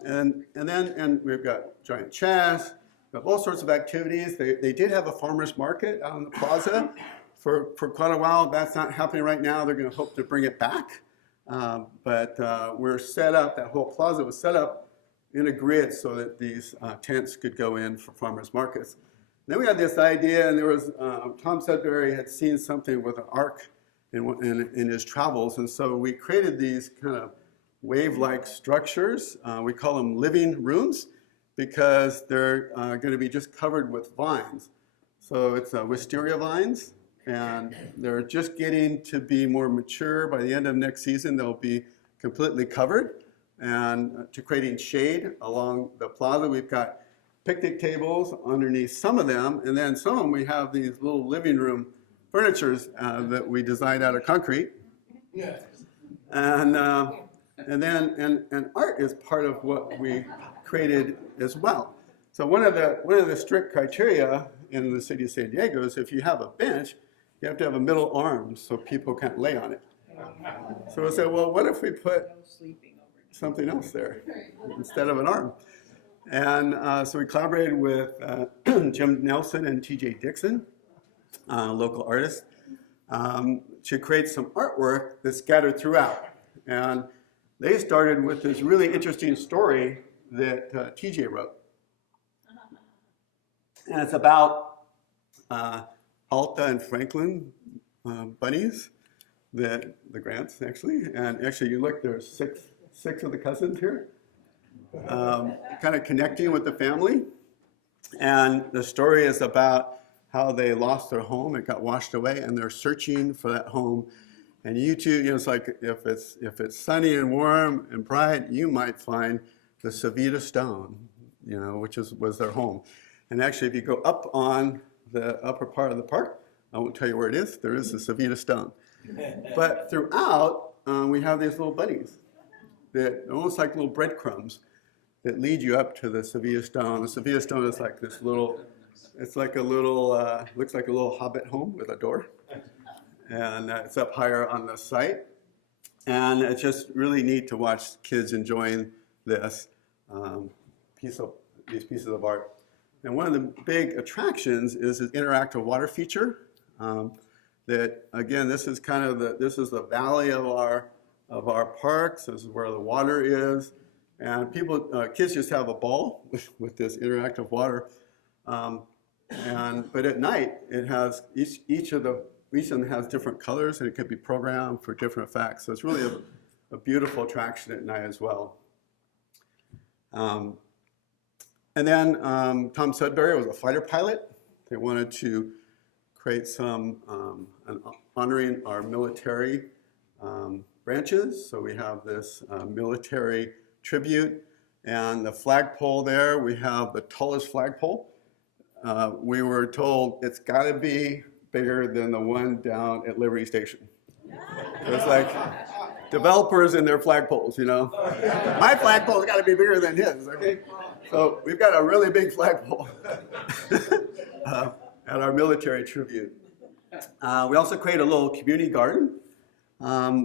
we've got giant chess, we have all sorts of activities. They did have a farmer's market out on the plaza for quite a while. That's not happening right now. They're going to hope to bring it back. But we're set up, that whole plaza was set up in a grid so that these tents could go in for farmers markets. And then we had this idea, and there was, Tom Sudbury had seen something with an arc in his travels, and so we created these kind of wave-like structures. We call them living rooms because they're going to be just covered with vines. So it's wisteria vines, and they're just getting to be more mature. By the end of next season, they'll be completely covered. And to creating shade along the plaza, we've got picnic tables underneath some of them, and then some of them we have these little living room furnitures that we designed out of concrete. And art is part of what we created as well. So one of the strict criteria in the city of San Diego is if you have a bench, you have to have a middle arm so people can't lay on it. So we said, well, what if we put something else there instead of an arm? And so we collaborated with Jim Nelson and TJ Dixon, local artists, to create some artwork that's scattered throughout. And they started with this really interesting story that TJ wrote. And it's about Alta and Franklin bunnies, the Grants actually. And actually you look, there's six of the cousins here, kind of connecting with the family. And the story is about how they lost their home, it got washed away, and they're searching for that home. And you too, you know, it's like if it's sunny and warm and bright, you might find the Civita stone, you know, which was their home. And actually, if you go up on the upper part of the park, I won't tell you where it is, there is the Civita stone. But throughout, we have these little bunnies that almost like little breadcrumbs that lead you up to the Civita stone. The Civita stone is like this little, it's like a little, looks like a little hobbit home with a door. And it's up higher on the site. And it's just really neat to watch kids enjoying this these pieces of art. And one of the big attractions is this interactive water feature. That again, this is kind of the valley of our parks. This is where the water is, and kids just have a ball with this interactive water. But at night, it has each of them has different colors, and it could be programmed for different effects. So it's really a beautiful attraction at night as well. And then Tom Sudbury was a fighter pilot. They wanted to create some honoring our military branches. So we have this military tribute. And the flagpole there, we have the tallest flagpole. We were told it's got to be bigger than the one down at Liberty Station. It's like developers and their flagpoles, you know. My flagpole's got to be bigger than his, okay? So we've got a really big flagpole at our military tribute. We also create a little community garden,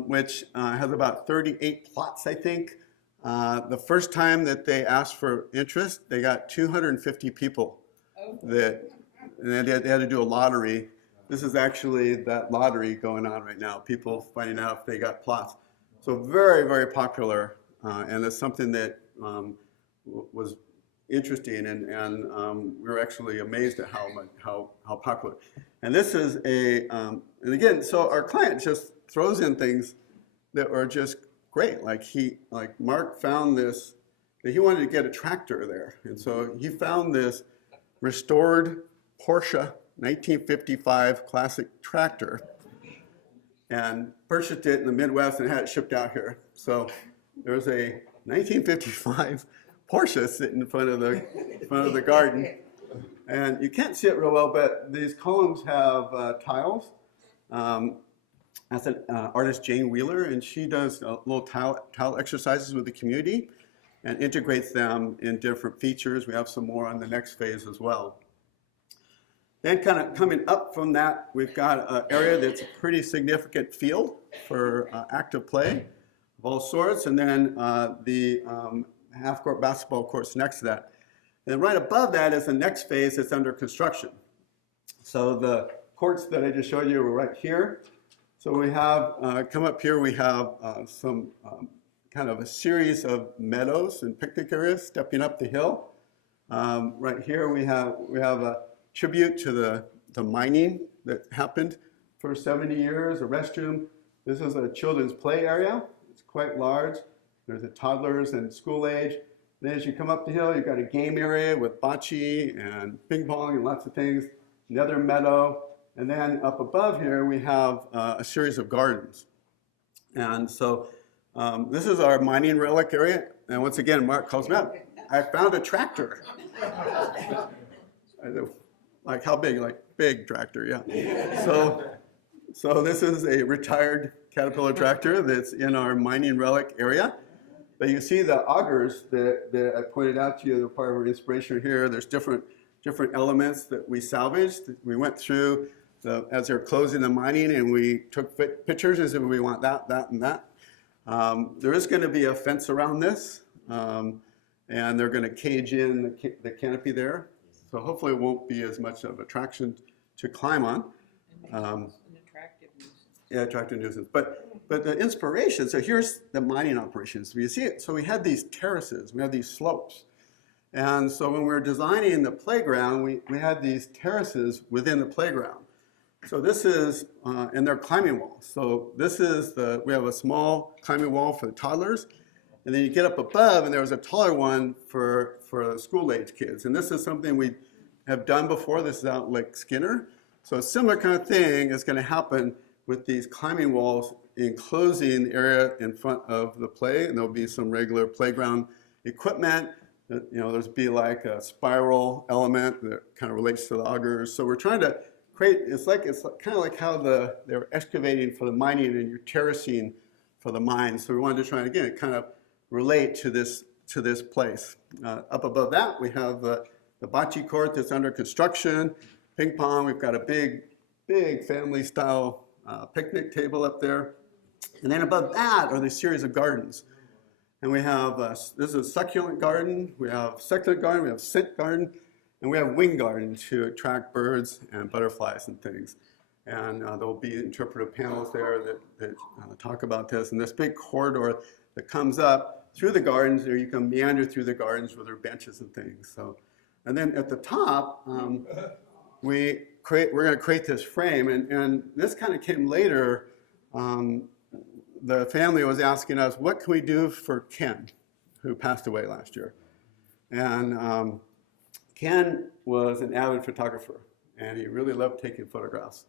which has about 38 plots, I think. The first time that they asked for interest, they got 250 people and they had to do a lottery. This is actually that lottery going on right now, people finding out if they got plots. So very, very popular, and it's something that was interesting, and we were actually amazed at how popular. And this is and again, so our client just throws in things that are just great. Like Mark found this, that he wanted to get a tractor there, and so he found this restored Porsche 1955 classic tractor and purchased it in the Midwest and had it shipped out here. So there's a 1955 Porsche sitting in front of the garden, and you can't see it real well, but these columns have tiles. That's an artist, Jane Wheeler, and she does little tile exercises with the community and integrates them in different features. We have some more on the next phase as well. Then kind of coming up from that, we've got an area that's a pretty significant field for active play of all sorts, and then the half-court basketball courts next to that. And then right above that is the next phase that's under construction. So the courts that I just showed you were right here. So we have, come up here, we have some kind of a series of meadows and picnic areas stepping up the hill. Right here we have a tribute to the mining that happened for 70 years, a restroom. This is a children's play area. It's quite large. There's a toddlers and school age. Then as you come up the hill, you've got a game area with bocce and ping pong and lots of things. another meadow, and then up above here we have a series of gardens. And so this is our mining relic area. And once again, Mark calls me up. I found a tractor. Like how big? Like big tractor, yeah. So this is a retired Caterpillar tractor that's in our mining relic area. But you see the augers that I pointed out to you, they're part of our inspiration here. There's different elements that we salvaged. We went through as they're closing the mining, and we took pictures and said we want that, and that. There is going to be a fence around this, and they're going to cage in the canopy there. So hopefully it won't be as much of attraction to climb on. An attractive nuisance. Yeah, attractive nuisance. But the inspiration, so here's the mining operations. You see it? So we had these terraces, we had these slopes. And so when we were designing the playground, we had these terraces within the playground. So this is, and they're climbing walls. So this is we have a small climbing wall for the toddlers. And then you get up above, and there was a taller one for school-age kids. And this is something we have done before. This is out Lake Skinner. So a similar kind of thing is going to happen with these climbing walls enclosing the area in front of the play. And there'll be some regular playground equipment. There's be like a spiral element that kind of relates to the augers. So we're trying to create, it's kind of like how they were excavating for the mining and you're terracing for the mine. So we wanted to try and, again, kind of relate to this place. Up above that, we have the bocce court that's under construction, ping pong. We've got a big family-style picnic table up there. And then above that are these series of gardens. And we have, this is a succulent garden, we have succulent garden, we have scent garden, and we have wing garden to attract birds and butterflies and things. And there will be interpretive panels there that talk about this. And this big corridor that comes up through the gardens, or you can meander through the gardens where there are benches and things. So, and then at the top, we're going to create this frame, and this kind of came later. The family was asking us, what can we do for Ken, who passed away last year? And Ken was an avid photographer, and he really loved taking photographs.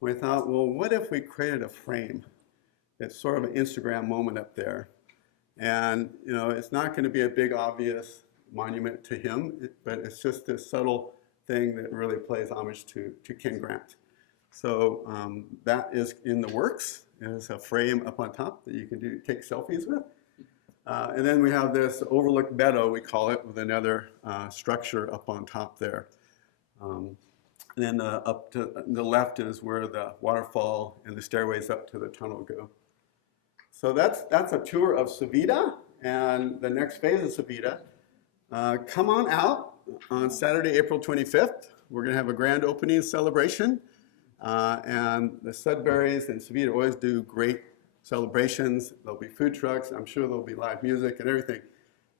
We thought, well, what if we created a frame that's sort of an Instagram moment up there? And, it's not going to be a big, obvious monument to him, but it's just this subtle thing that really plays homage to Ken Grant. So that is in the works. There's a frame up on top that you can take selfies with. And then we have this overlook meadow, we call it, with another structure up on top there. And then up to the left is where the waterfall and the stairways up to the tunnel go. So that's a tour of Civita and the next phase of Civita. Come on out on Saturday, April 25th. We're going to have a grand opening celebration. And the Sudburys and Civita always do great celebrations. There'll be food trucks. I'm sure there'll be live music and everything.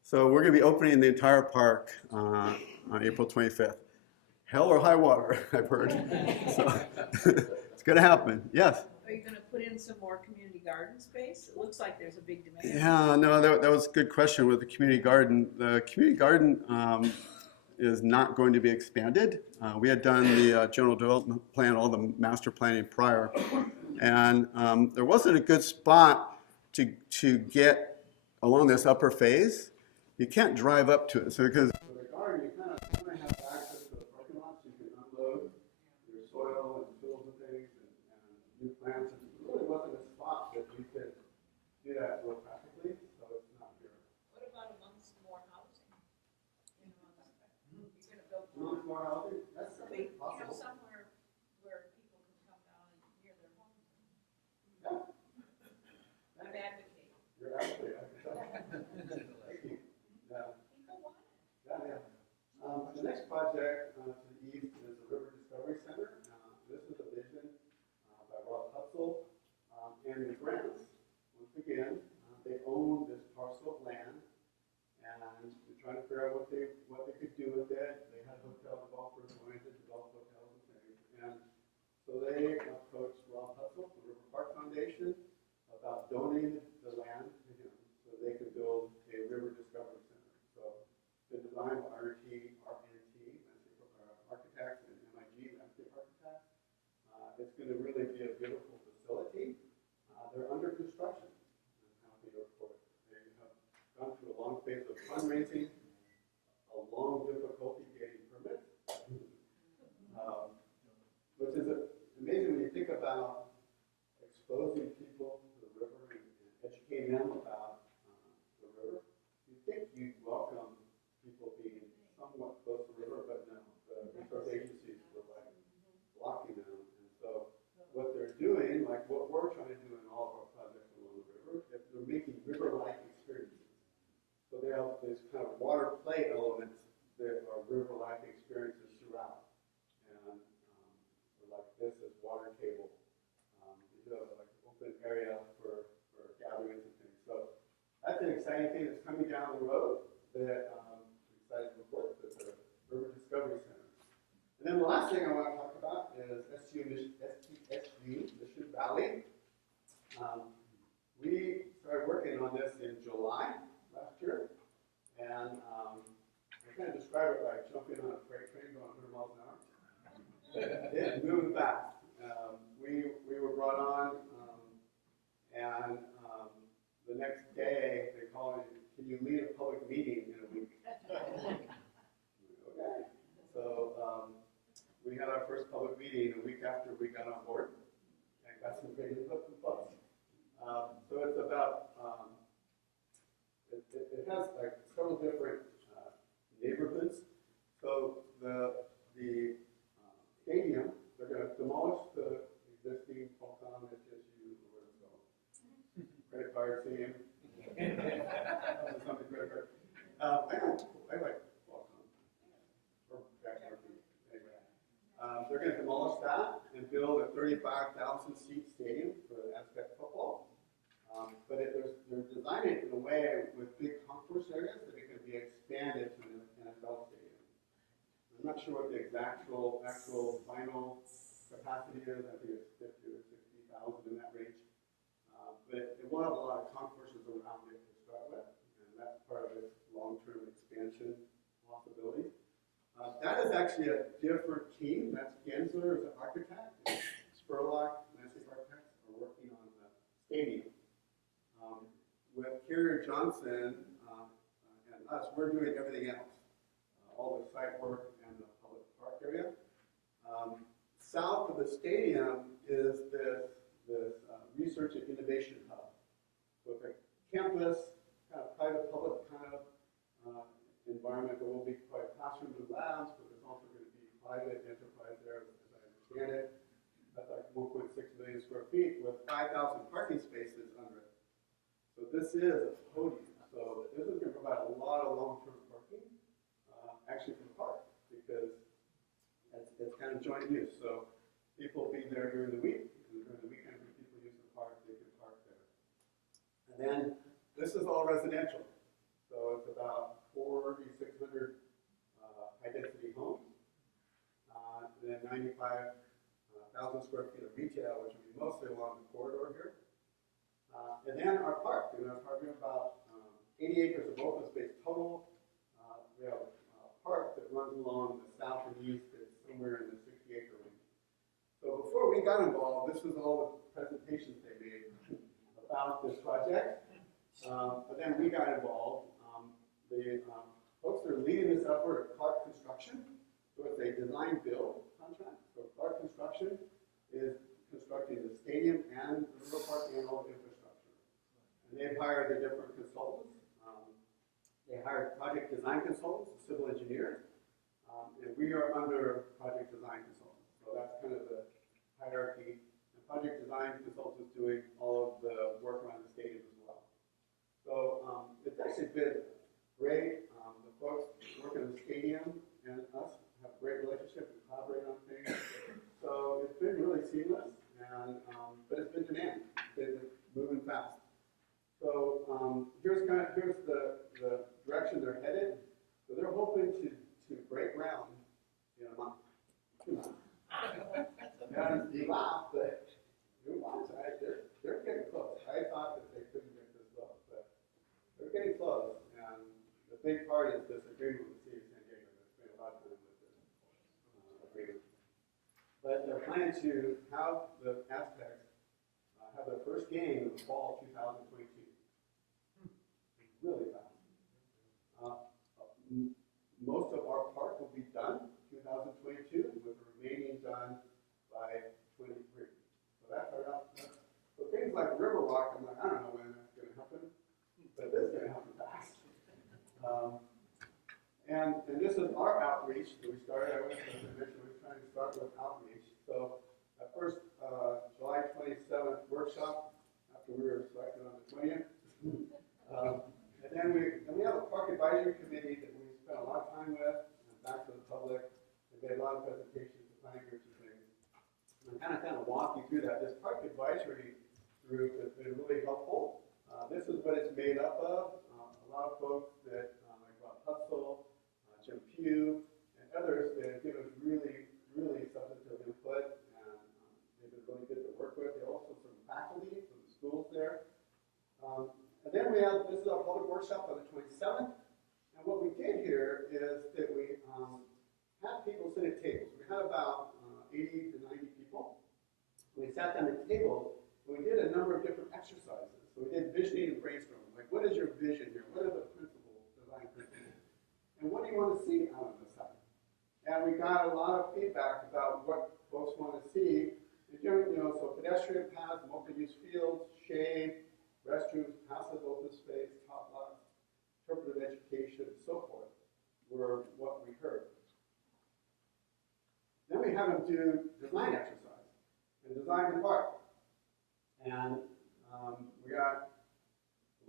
So we're going to be opening the entire park on April 25th. Hell or high water, I've heard. So it's going to happen. Yes? Are you going to put in some more community garden space? It looks like there's a big demand. Yeah, no, that was a good question with the community garden. The community garden is not going to be expanded. We had done the general development plan, all the master planning prior, and there wasn't a good spot to get along this upper phase. You can't drive up to it, so because for the garden, you kind of have access to the parking lot, so you can unload your soil and tools and things and new plants. It really wasn't a spot that you could do that real practically, so it's not here. What about amongst more housing? You're going to build Amongst more housing? That's something, possible. somewhere where people can come down and near their homes. Yeah. I'm advocating. You're absolutely right. Thank you. Yeah. People want it. Yeah. The next project to the east is the River Discovery Center. This is a vision by Rob Hutzel and the Grants. Once again, they own this parcel of land, and they're trying to figure out what they could do with it. They had hotel developers wanting to develop hotels and things, and so they approached Rob Hutzel, the River Park Foundation, about donating the land to him so they could build a river discovery center. So the design by RNT, architects and MIG going to really be a beautiful facility. They're under construction. I'm happy to report. They have gone through a long phase of fundraising, a long difficulty getting permits, which is amazing when you think about exposing people to the river and educating them about the river. You think you'd welcome people being somewhat close to the river, but no, the resource agencies were like blocking them. And so what they're doing, like what we're trying to do in all of our projects along the river, is they're making river-like experiences. So they have this kind of water play elements that are river-like experiences throughout. And like this is water table. You have like open area for gatherings and things. So that's an exciting thing that's coming down the road that I'm excited to report to the River Discovery Center. And then the last thing I want to talk about is SDSU Mission Valley. We started working on this in July last year, and I kind of describe it like jumping on a freight train going 100 miles an hour. Yeah, moving fast. We were brought on, and the next day they called me, "Can you lead a public meeting in a week?" Okay. So we had our first public meeting a week after we got on board and got some great input from folks. So it's about, it has like several different neighborhoods. So the stadium, they're going to demolish the existing Qualcomm SDSU, where it's going. Credit card, stadium. Something credit card. I like Qualcomm. Or anyway. They're going to demolish that and build a 35,000 seat stadium for Aztec football. But they're designing it in a way with big concourse areas that it can be expanded to an NFL stadium. I'm not sure what the actual final capacity is. I think it's 50 or 60,000 in that range. But it will have a lot of concourses around it to start with, and that's part of its long-term expansion possibilities. That is actually a different team. That's Gensler as an architect. Spurlock, landscape architects, are working on the stadium. With Carrier Johnson and us, we're doing everything else, all the site work and the public park area. South of the stadium is this research and innovation hub. So it's a campus, kind of private public kind of environment. There will be quite classrooms and labs, but there's also going to be private enterprise there, as I understand it. That's like 1.6 million square feet with 5,000 parking spaces under it. So this is a podium. So this is going to provide a lot of long-term parking, actually for the park, because it's kind of joint use. So people will be there during the week, and during the weekend when people use the park, they can park there. And then this is all residential. So it's about 4,600 high-density homes, and then 95,000 square feet of retail, which will be mostly along the corridor here. And then our park, we have about 80 acres of open space total. We have a park that runs along the south and east that's somewhere in the 60-acre range. So before we got involved, this was all the presentations they made about this project. But then we got involved. The folks that are leading this effort are Clark Construction. So it's a design-build contract. So Clark Construction is constructing the stadium and the river park and all the infrastructure. And they've hired the different consultants. They hired project design consultants, civil engineers, and we are under project design consultants. So that's kind of the hierarchy. And project design consultants is doing all of the work around the stadium as well. So it's actually been great. The folks working in the stadium and us have a great relationship and collaborate on things. So it's been really seamless, and but it's been demanding. It's been moving fast. So here's the direction they're headed. So they're hoping to break ground in a month, 2 months. And you laugh, but you watch, they're getting close. I thought that they couldn't get this close, but they're getting close. And the big part is this agreement with the city of San Diego. There's been a lot of time with this agreement. but they're planning to have the Aztecs have their first game in the fall of 2022. Really fast. Most of our park will be done 2022, with the remaining done by 23. So that's our outlook. So things like Riverwalk, I'm like, I don't know when that's going to happen, but this is going to happen fast. And this is our outreach that we started. I mentioned we were trying to start with outreach. So at first July 27th workshop, after we were selected on the 20th. And then we have a park advisory committee that we spent a lot of time with, and back to the public. We made a lot of presentations to planning groups and things. And I'm kind of walk you through that. This park advisory group has been really helpful. This is what it's made up of. A lot of folks that like Rob Hutzel, Jim Pugh, and others that have given us really, really substantive input, and they've been really good to work with. They also some faculty from the schools there. And then we have, this is our public workshop on the 27th. And what we did here is that we had people sit at tables. We had about 80 to 90 people. We sat them at tables, and we did a number of different exercises. So we did visioning and brainstorming. Like, what is your vision here? What are the principles, design principles? And what do you want to see out of the site? And we got a lot of feedback about what folks want to see. So pedestrian paths, multi-use fields, shade, restrooms, passive open space, top lots, interpretive education, and so forth were what we heard. Then we have them do design exercise and design the park. And we got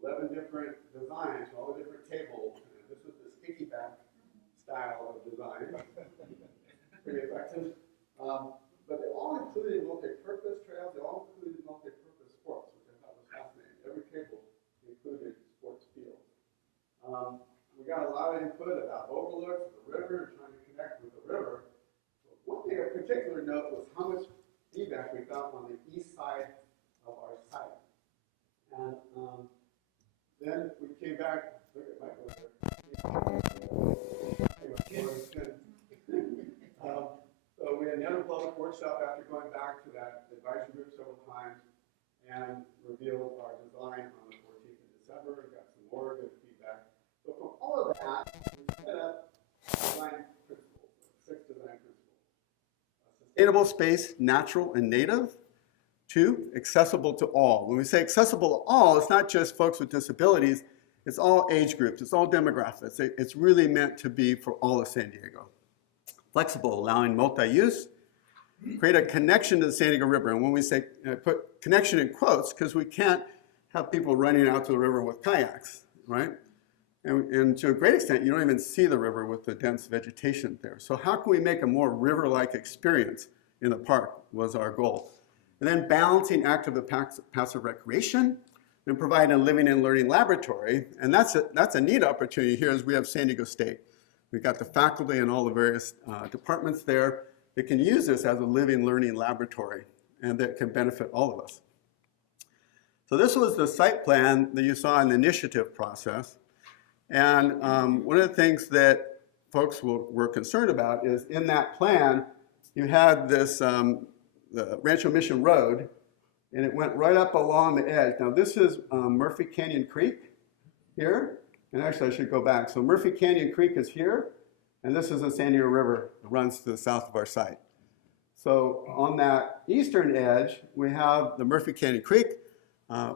11 different designs, all the different tables. And this is the sticky back style of design. Pretty effective. But they all included multi-purpose trails. They all included multi-purpose sports, which I thought was fascinating. Every table included sports fields. We got a lot of input about overlooks, the river, and trying to connect with the river. But one thing of particular note was how much feedback we got on the east side of our site. And then we came back, look at Michael there. So we had another public workshop after going back to that advisory group several times and revealed our design on the 14th of December. We got some more good feedback. So from all of that, we set up design principles, 6 design principles. Sustainable space, natural and native. 2, accessible to all. When we say accessible to all, it's not just folks with disabilities, it's all age groups, it's all demographics. It's really meant to be for all of San Diego. Flexible, allowing multi-use. Create a connection to the San Diego River. And when we say, put connection in quotes, because we can't have people running out to the river with kayaks, right? And to a great extent, you don't even see the river with the dense vegetation there. So how can we make a more river-like experience in the park was our goal. And then balancing active and passive recreation, and providing a living and learning laboratory. And that's a neat opportunity here as we have San Diego State. We've got the faculty and all the various departments there that can use this as a living learning laboratory and that can benefit all of us. So this was the site plan that you saw in the initiative process. And one of the things that folks were concerned about is in that plan, you had this the Rancho Mission Road, and it went right up along the edge. Now this is Murphy Canyon Creek here, and actually I should go back. So Murphy Canyon Creek is here, and this is the San Diego River that runs to the south of our site. So on that eastern edge, we have the Murphy Canyon Creek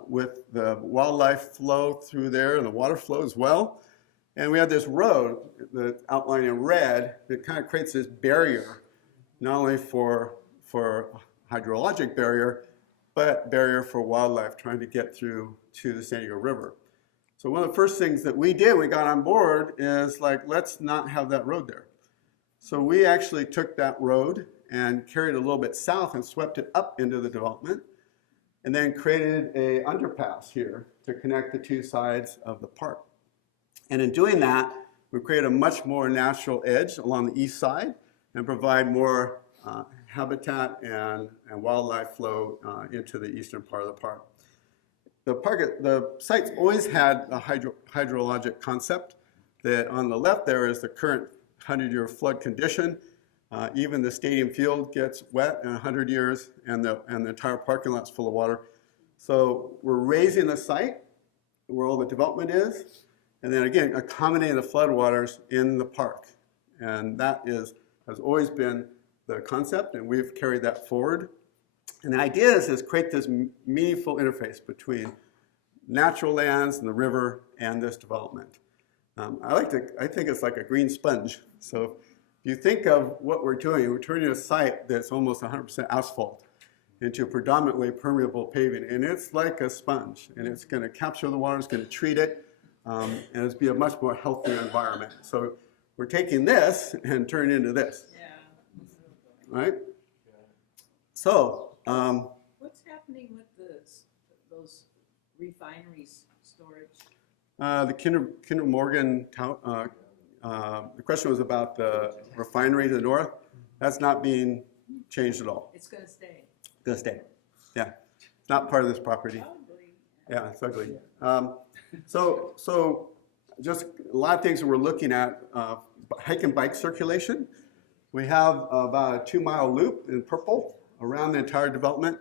with the wildlife flow through there and the water flow as well. And we have this road that's outlined in red that kind of creates this barrier, not only for hydrologic barrier, but barrier for wildlife trying to get through to the San Diego River. So one of the first things that we did, we got on board, is like, let's not have that road there. So we actually took that road and carried it a little bit south and swept it up into the development, and then created a underpass here to connect the two sides of the park. And in doing that, we create a much more natural edge along the east side and provide more habitat and wildlife flow into the eastern part of the park. The site's always had a hydrologic concept that on the left there is the current 100-year flood condition. Even the stadium field gets wet in 100 years, and the entire parking lot's full of water. So we're raising the site where all the development is, and then again, accommodating the floodwaters in the park. And that has always been the concept, and we've carried that forward. And the idea is create this meaningful interface between natural lands and the river and this development. I think it's like a green sponge. So if you think of what we're doing, we're turning a site that's almost 100% asphalt into predominantly permeable paving. And it's like a sponge, and it's going to capture the water, it's going to treat it, and it's be a much more healthier environment. So we're taking this and turning it into this. Yeah. Right? So, What's happening with those refineries storage? the Kinder Morgan, the question was about the refinery to the north. That's not being changed at all. It's gonna stay. Gonna stay. Yeah, it's not part of this property. Ugly. Yeah, it's ugly. So just a lot of things that we're looking at, hike and bike circulation. We have about a 2-mile loop in purple around the entire development.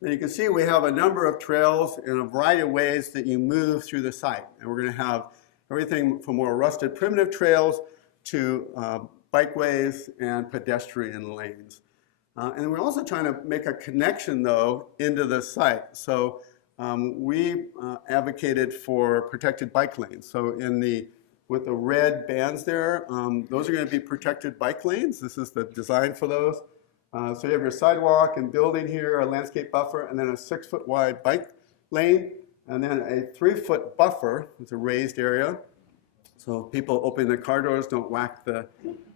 And you can see we have a number of trails in a variety of ways that you move through the site. And we're going to have everything from more rusted primitive trails to bikeways and pedestrian lanes. And we're also trying to make a connection, though, into the site. So we advocated for protected bike lanes. So with the red bands there, those are going to be protected bike lanes. This is the design for those. So you have your sidewalk and building here, a landscape buffer, and then a 6-foot wide bike lane, and then a 3-foot buffer. It's a raised area. So people opening the car doors don't whack the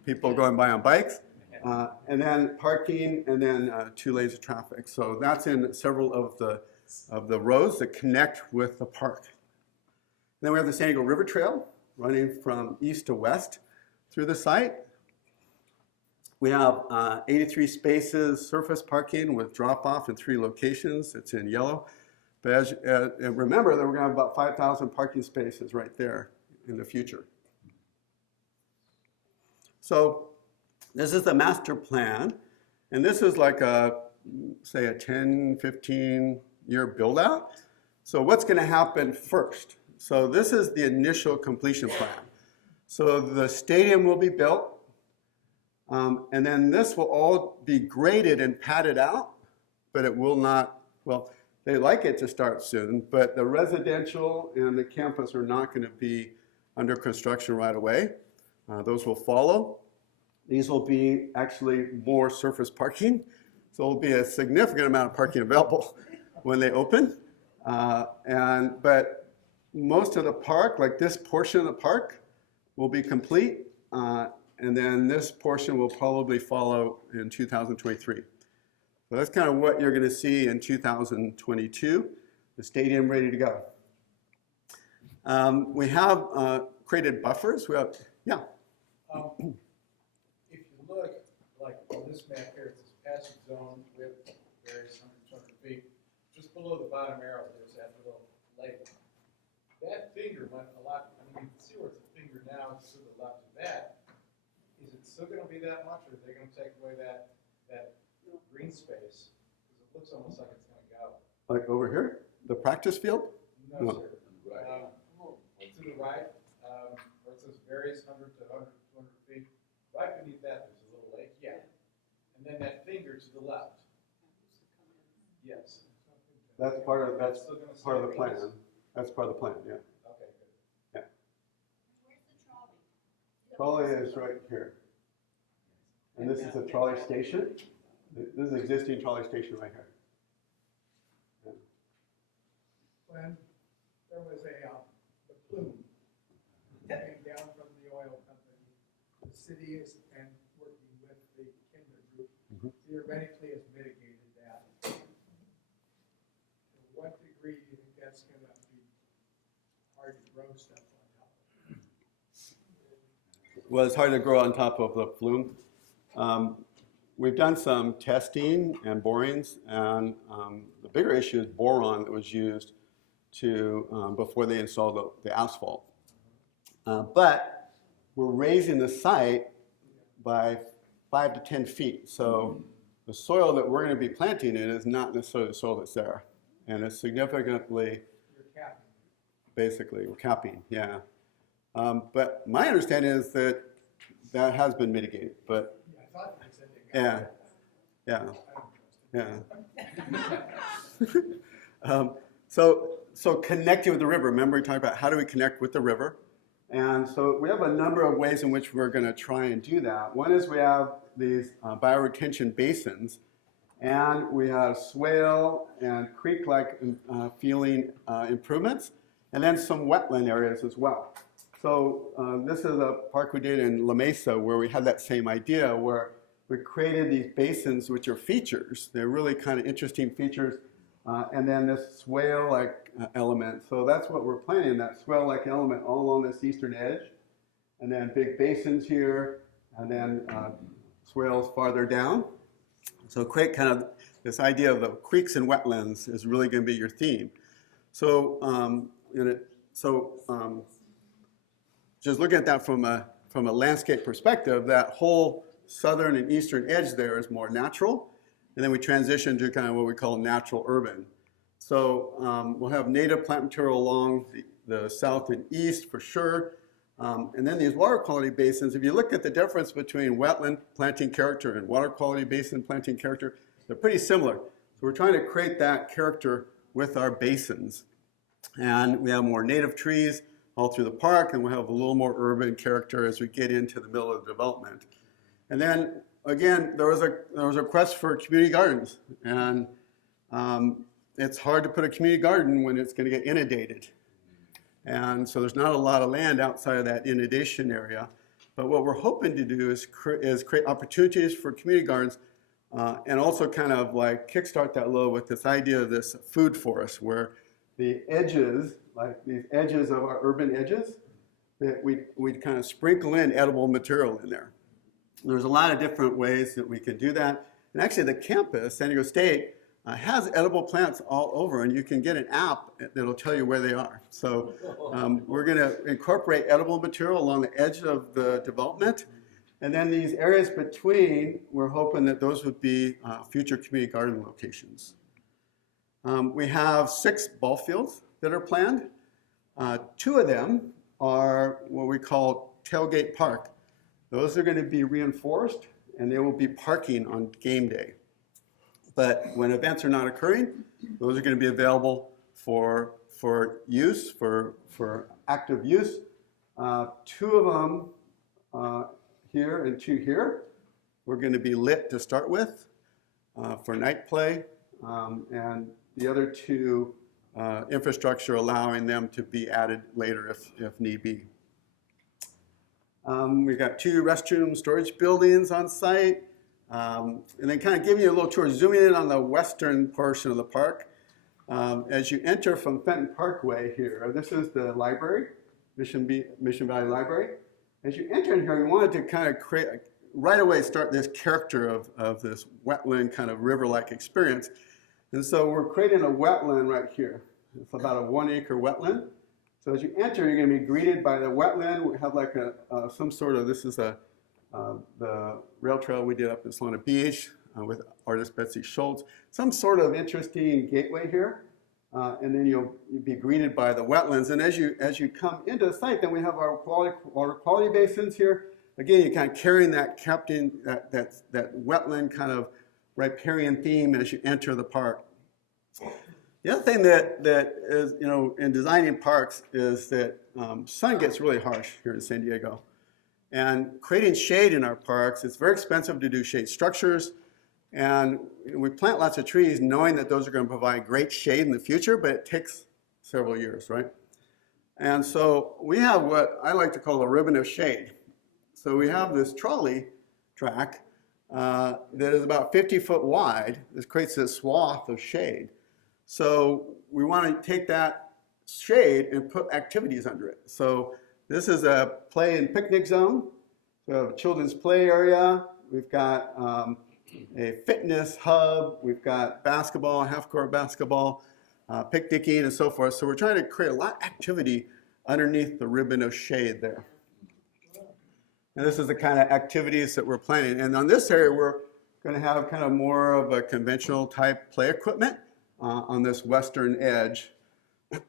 people going by on bikes. And then parking, and then 2 lanes of traffic. So that's in several of the roads that connect with the park. And then we have the San Diego River Trail running from east to west through the site. We have 83 spaces, surface parking with drop-off in 3 locations. It's in yellow. But and remember that we're going to have about 5,000 parking spaces right there in the future. So this is the master plan. And this is like say a 10, 15-year build-out. So what's going to happen first? So this is the initial completion plan. So the stadium will be built. And then this will all be graded and padded out, but it will not, well, they like it to start soon, but the residential and the campus are not going to be under construction right away. Those will follow. These will be actually more surface parking. So there will be a significant amount of parking available when they open. But most of the park, like this portion of the park, will be complete. And then this portion will probably follow in 2023. So that's kind of what you're going to see in 2022, the stadium ready to go. We have created buffers. We have, yeah. If you look, like on this map here, it's this passage zone with various 100 feet. Just below the bottom arrow, there's that little lake. That finger went a lot, I mean, you can see where it's a finger now to the left of that. Is it still going to be that much, or are they going to take away that green space? Because it looks almost like it's going to go. Like over here, the practice field? No, sir. To the right, where it says various 100 to 100, 200 feet. Right beneath that, there's a little lake. Yeah. And then that finger to the left. Yes. That's part of still gonna part of the stay plan. with us? That's part of the plan, yeah. Okay, good. Where's the trolley? Trolley is right here. And this is a trolley station. This is an existing trolley station right here. When there was the plume came down from the oil company, the city is, and working with the Kinder Group, theoretically has mitigated that. To what degree do you think that's going to be hard to grow stuff on top of? Well, it's hard to grow on top of the flume. We've done some testing and borings, and the bigger issue is boron that was used to before they installed the asphalt. But we're raising the site by 5 to 10 feet. So the soil that we're going to be planting in is not necessarily the soil that's there. And it's significantly, You're capping. basically, we're capping, yeah. But my understanding is that that has been mitigated, but Yeah, I thought you said they got yeah, it. yeah. So connecting with the river. Remember we talked about how do we connect with the river? And so we have a number of ways in which we're going to try and do that. One is we have these bioretention basins, and we have swale and creek-like feeling improvements, and then some wetland areas as well. So this is a park we did in La Mesa where we had that same idea where we created these basins which are features. They're really kind of interesting features. And then this swale-like element. So that's what we're planning, that swale-like element all along this eastern edge. And then big basins here, and then swales farther down. So create kind of this idea of the creeks and wetlands is really going to be your theme. So, just looking at that from a landscape perspective, that whole southern and eastern edge there is more natural. And then we transition to kind of what we call natural urban. So we'll have native plant material along the south and east for sure. And then these water quality basins, if you look at the difference between wetland planting character and water quality basin planting character, they're pretty similar. So we're trying to create that character with our basins. And we have more native trees all through the park, and we'll have a little more urban character as we get into the middle of the development. And then again, there was a request for community gardens, and it's hard to put a community garden when it's going to get inundated. And so there's not a lot of land outside of that inundation area. But what we're hoping to do is create opportunities for community gardens and also kind of like kickstart that low with this idea of this food forest where the edges, like these edges of our urban edges, that we'd kind of sprinkle in edible material in there. There's a lot of different ways that we can do that. And actually the campus, San Diego State, has edible plants all over, and you can get an app that'll tell you where they are. So we're going to incorporate edible material along the edge of the development. And then these areas between, we're hoping that those would be future community garden locations. We have 6 ball fields that are planned. 2 of them are what we call tailgate park. Those are going to be reinforced, and they will be parking on game day. But when events are not occurring, those are going to be available for use, for active use. 2 of them here and 2 here. We're going to be lit to start with for night play, and the other 2 infrastructure allowing them to be added later if need be. We've got 2 restroom storage buildings on site. And then kind of giving you a little tour, zooming in on the western portion of the park. As you enter from Fenton Parkway here, this is the library, Mission Valley Library. As you enter in here, we wanted to kind of create, right away start this character of this wetland kind of river-like experience. And so we're creating a wetland right here. It's about a 1-acre wetland. So as you enter, you're going to be greeted by the wetland. We have like some sort of, this is the rail trail we did up in Solana Beach with artist Betsy Schultz. Some sort of interesting gateway here. And then you'll be greeted by the wetlands. And as you come into the site, then we have our water quality basins here. Again, you're kind of carrying that that wetland kind of riparian theme as you enter the park. The other thing that is, in designing parks is that sun gets really harsh here in San Diego. And creating shade in our parks, it's very expensive to do shade structures. And we plant lots of trees knowing that those are going to provide great shade in the future, but it takes several years, right? And so we have what I like to call a ribbon of shade. So we have this trolley track that is about 50 foot wide. This creates this swath of shade. So we want to take that shade and put activities under it. So this is a play and picnic zone. So we have a children's play area. We've got a fitness hub. We've got basketball, half-court basketball, picnicking, and so forth. So we're trying to create a lot of activity underneath the ribbon of shade there. And this is the kind of activities that we're planning. And on this area, we're going to have kind of more of a conventional type play equipment on this western edge.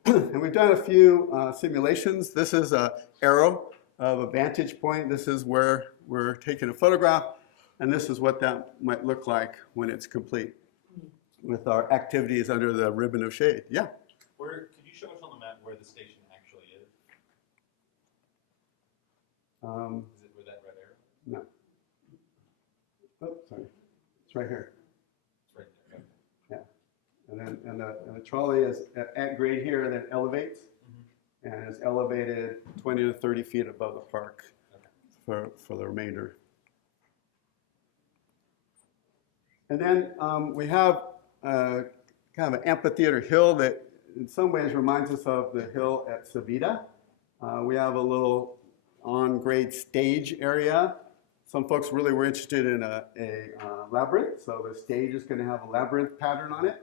And we've done a few simulations. This is an arrow of a vantage point. This is where we're taking a photograph. And this is what that might look like when it's complete with our activities under the ribbon of shade. Yeah? Could you show us on the map where the station actually is? Is it with that red arrow? No. Oh, sorry. It's right here. It's right there. Yeah. And the trolley is at grade here and then elevates. And is elevated 20 to 30 feet above the park for the remainder. And then we have kind of an amphitheater hill that in some ways reminds us of the hill at Civita. We have a little on-grade stage area. Some folks really were interested in a labyrinth, so the stage is going to have a labyrinth pattern on it.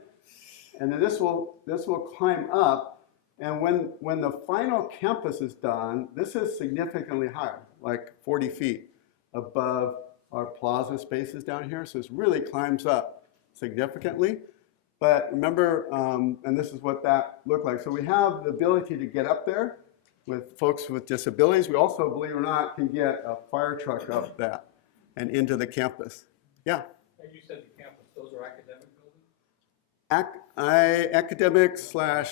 And then this will climb up, and when the final campus is done, this is significantly higher, like 40 feet above our plaza spaces down here. So this really climbs up significantly. But remember, and this is what that looked like. So we have the ability to get up there with folks with disabilities. We also, believe it or not, can get a fire truck up that and into the campus. Yeah? And you said the campus, those are academic buildings? Academic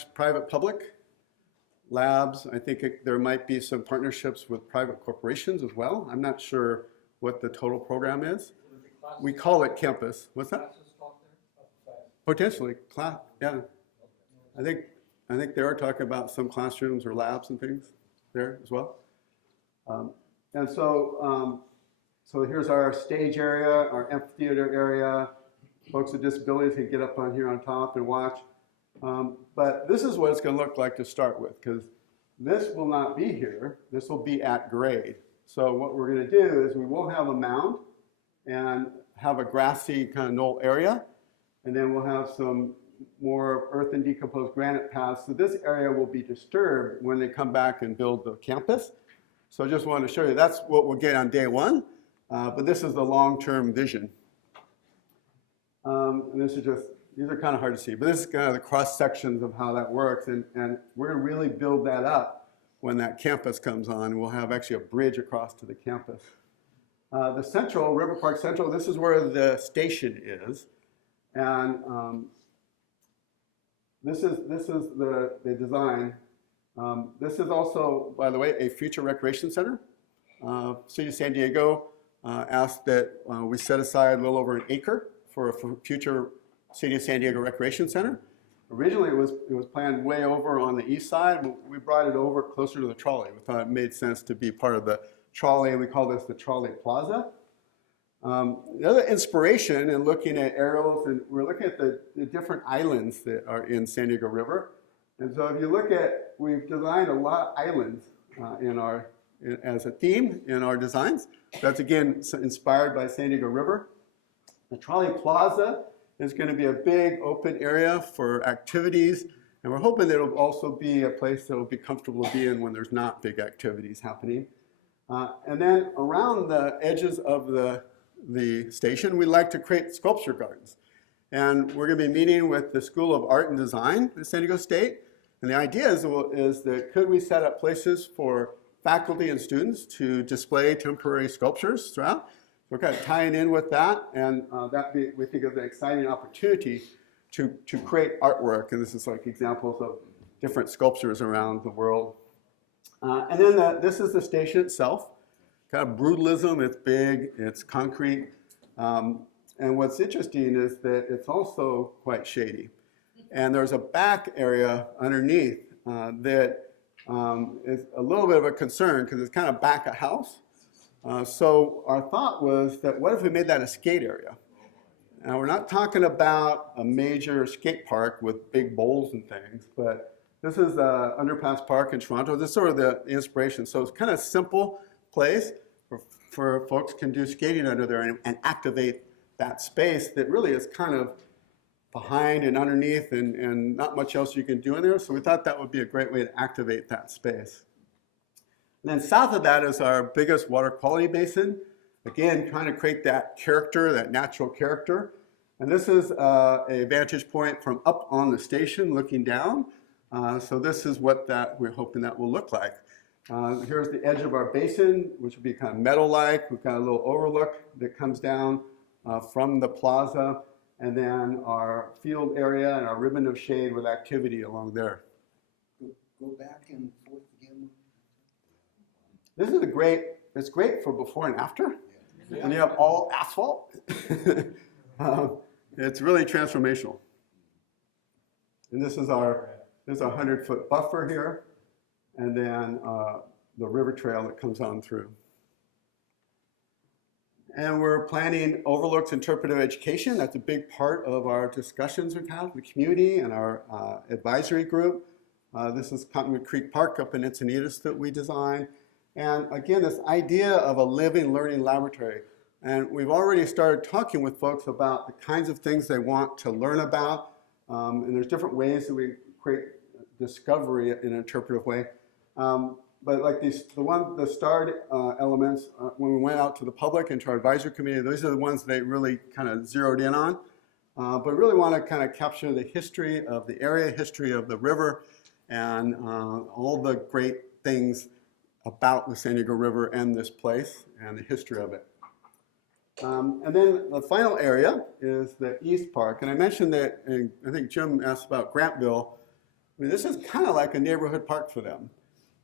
/ private public labs. I think there might be some partnerships with private corporations as well. I'm not sure what the total program is. We call it campus. What's that? Potentially, yeah. I think they are talking about some classrooms or labs and things there as well. And so here's our stage area, our amphitheater area. Folks with disabilities can get up on here on top and watch. But this is what it's going to look like to start with, because this will not be here. This will be at grade. So what we're going to do is we will have a mound and have a grassy kind of knoll area. And then we'll have some more earth and decomposed granite paths. So this area will be disturbed when they come back and build the campus. So I just wanted to show you that's what we'll get on day one. But this is the long-term vision. And this is just, these are kind of hard to see, but this is kind of the cross sections of how that works. And we're going to really build that up when that campus comes on. We'll have actually a bridge across to the campus. The central, River Park Central, this is where the station is. And this is the design. This is also, by the way, a future recreation center. City of San Diego asked that we set aside a little over an acre for a future City of San Diego recreation center. Originally, it was planned way over on the east side, but we brought it over closer to the trolley. We thought it made sense to be part of the trolley, and we call this the Trolley Plaza. The other inspiration in looking at aerials, and we're looking at the different islands that are in San Diego River. And so if you look at, we've designed a lot of islands as a theme in our designs. That's again inspired by San Diego River. The Trolley Plaza is going to be a big open area for activities, and we're hoping that it'll also be a place that will be comfortable to be in when there's not big activities happening. And then around the edges of the station, we like to create sculpture gardens. And we're going to be meeting with the School of Art and Design at San Diego State. And the idea is that could we set up places for faculty and students to display temporary sculptures throughout? We're kind of tying in with that, and we think is an exciting opportunity to create artwork. And this is like examples of different sculptures around the world. And then this is the station itself. Kind of brutalism, it's big, it's concrete. And what's interesting is that it's also quite shady. And there's a back area underneath that is a little bit of a concern because it's kind of back a house. So our thought was that what if we made that a skate area? Now we're not talking about a major skate park with big bowls and things, but this is the Underpass Park in Toronto. This is sort of the inspiration. So it's kind of a simple place for folks can do skating under there and activate that space that really is kind of behind and underneath and not much else you can do in there. So we thought that would be a great way to activate that space. And then south of that is our biggest water quality basin. Again, trying to create that character, that natural character. And this is a vantage point from up on the station looking down. So this is what we're hoping that will look like. Here's the edge of our basin, which would be kind of meadow-like. We've got a little overlook that comes down from the plaza, and then our field area and our ribbon of shade with activity along there. Go back and forth again. This is it's great for before and after. When you have all asphalt, it's really transformational. And this is our 100-foot buffer here, and then the river trail that comes on through. And we're planning overlooks interpretive education. That's a big part of our discussions we've had with the community and our advisory group. This is Cottonwood Creek Park up in Encinitas that we designed. And again, this idea of a living, learning laboratory. And we've already started talking with folks about the kinds of things they want to learn about. And there's different ways that we create discovery in an interpretive way. But like the starred elements, when we went out to the public and to our advisory committee, those are the ones they really kind of zeroed in on. But really want to kind of capture the history of the area, history of the river, and all the great things about the San Diego River and this place and the history of it. And then the final area is the East Park. And I mentioned that, and I think Jim asked about Grantville. I mean, this is kind of like a neighborhood park for them.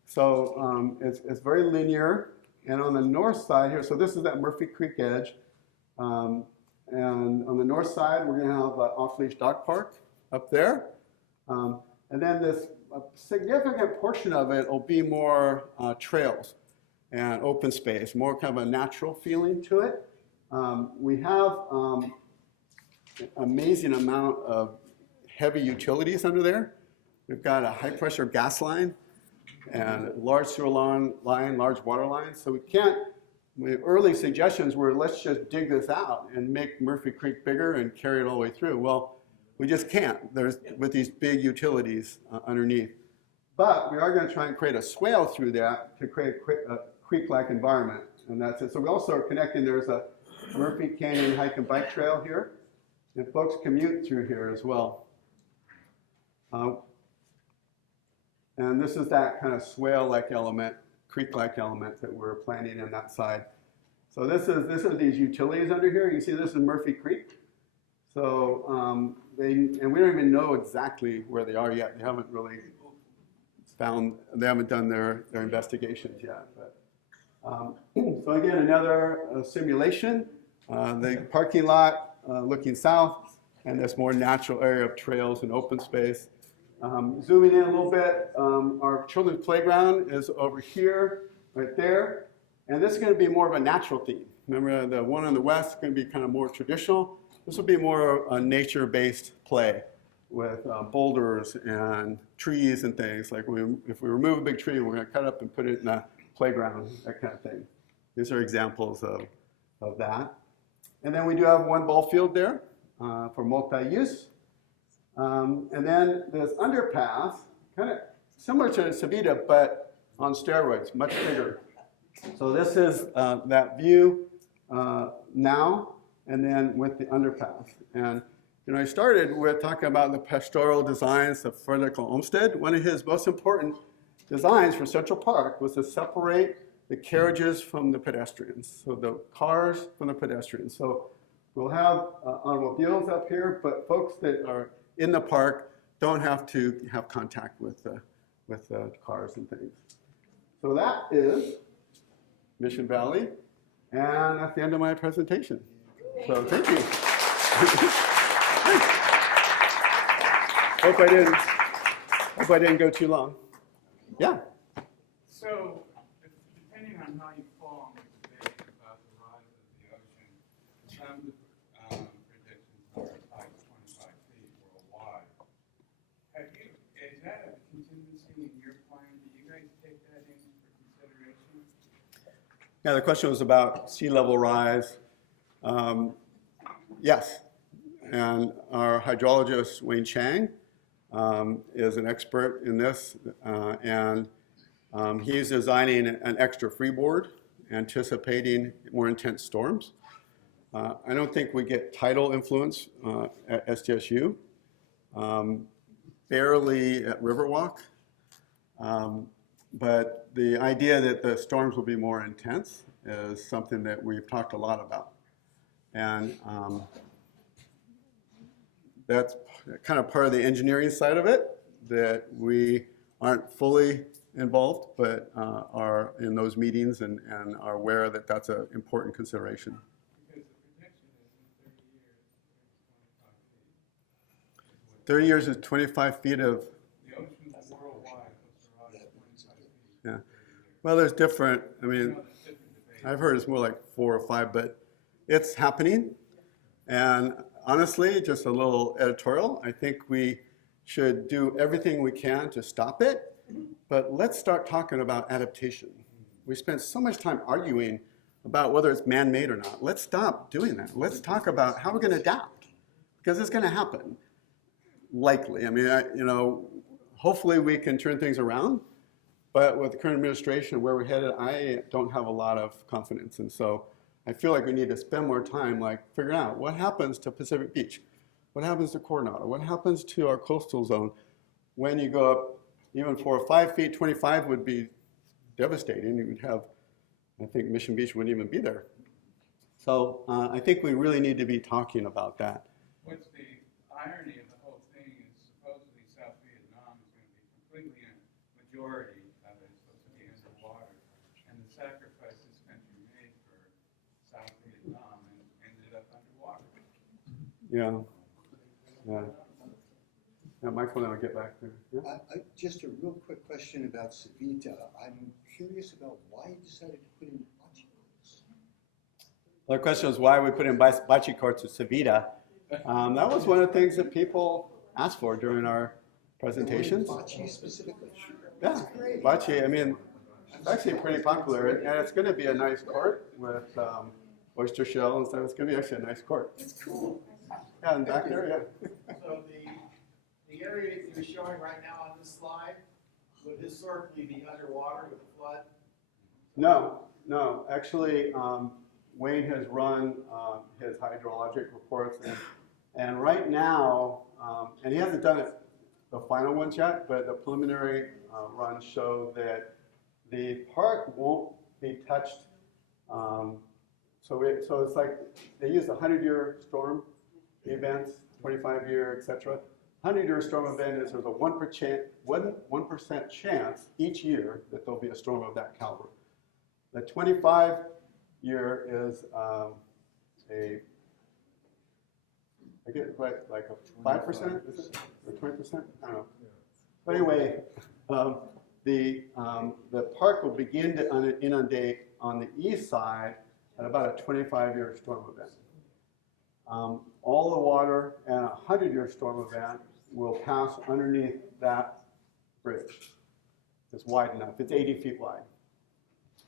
So it's very linear. And on the north side here, so this is that Murphy Creek edge. And on the north side, we're going to have an off-leash dog park up there. And then a significant portion of it will be more trails and open space, more kind of a natural feeling to it. We have an amazing amount of heavy utilities under there. We've got a high-pressure gas line and large sewer line, large water lines. So early suggestions were, let's just dig this out and make Murphy Creek bigger and carry it all the way through. Well, we just can't. With these big utilities underneath. But we are going to try and create a swale through that to create a creek-like environment. And that's it. So we also are connecting, there's a Murphy Canyon hike and bike trail here. And folks commute through here as well. And this is that kind of swale-like element, creek-like element that we're planning on that side. So this is these utilities under here. You see this is Murphy Creek. So and we don't even know exactly where they are yet. They haven't really they haven't done their investigations yet. But, so again, another simulation. The parking lot looking south, and this more natural area of trails and open space. Zooming in a little bit, our children's playground is over here, right there. And this is going to be more of a natural theme. Remember, the one on the west is going to be kind of more traditional. This will be more a nature-based play with boulders and trees and things. Like if we remove a big tree, we're going to cut it up and put it in a playground, that kind of thing. These are examples of that. And then we do have one ball field there for multi-use. And then this underpass, kind of similar to Civita, but on steroids, much bigger. So this is that view now, and then with the underpass. And I started with talking about the pastoral designs of Frederick Olmsted. One of his most important designs for Central Park was to separate the carriages from the pedestrians, so the cars from the pedestrians. So we'll have automobiles up here, but folks that are in the park don't have to have contact with the cars and things. So that is Mission Valley, and that's the end of my presentation. So thank you. Hope I didn't go too long. Yeah. So, depending on how you fall on the debate about the rise of the ocean, some predictions are as high as 25 feet worldwide. Is that a contingency in your plan? Do you guys take that in for consideration? Yeah, the question was about sea level rise. Yes, and our hydrologist, Wayne Chang, is an expert in this, and He's designing an extra freeboard, anticipating more intense storms. I don't think we get tidal influence at SDSU, barely at Riverwalk, but the idea that the storms will be more intense is something that we've talked a lot about. And that's kind of part of the engineering side of it, that we aren't fully involved, but are in those meetings and are aware that that's an important consideration. Because the projection is in 30 years is 25 feet of, the ocean worldwide will rise 25 feet. yeah. Well, there's different, I mean, You know, there's different debates. I've heard it's more like 4 or 5, but it's happening. And honestly, just a little editorial, I think we should do everything we can to stop it, but let's start talking about adaptation. We spend so much time arguing about whether it's man-made or not. Let's stop doing that. Let's talk about how we're going to adapt, because it's going to happen, likely. I mean, you know, hopefully we can turn things around, but with the current administration and where we're headed, I don't have a lot of confidence. And so I feel like we need to spend more time like figuring out what happens to Pacific Beach, what happens to Coronado, what happens to our coastal zone when you go up even 4 or 5 feet. 25 would be devastating. You would have, I think Mission Beach wouldn't even be there. So I think we really need to be talking about that. What's the irony of the whole thing is supposedly South Vietnam is going to be completely a majority of it, supposed to be underwater, and the sacrifice this country made for South Vietnam and ended up underwater. Yeah. Yeah. Yeah, Michael, and I'll get back there. Yeah. Just a real quick question about Civita. I'm curious about why you decided to put in bocce courts. The question is why we put in bocce courts at Civita. That was one of the things that people asked for during our presentations. Bocce specifically? Yeah, bocce, I mean, it's actually pretty popular, and it's going to be a nice court with oyster shell and stuff. It's going to be actually a nice court. It's cool. Yeah, and back there, yeah. So the area that you're showing right now on this slide would historically be underwater with a flood? No, actually, Wayne has run his hydrologic reports, and right now, and he hasn't done the final ones yet, but the preliminary runs show that the park won't be touched. So it's like they use the 100-year storm events, 25-year, etc. 100-year storm event is there's a 1% chance each year that there'll be a storm of that caliber. The 25-year is I get like a 5%, is it? Or 20%? I don't know. But anyway, the park will begin to inundate on the east side at about a 25-year storm event. All the water and a 100-year storm event will pass underneath that bridge. It's wide enough. It's 80 feet wide.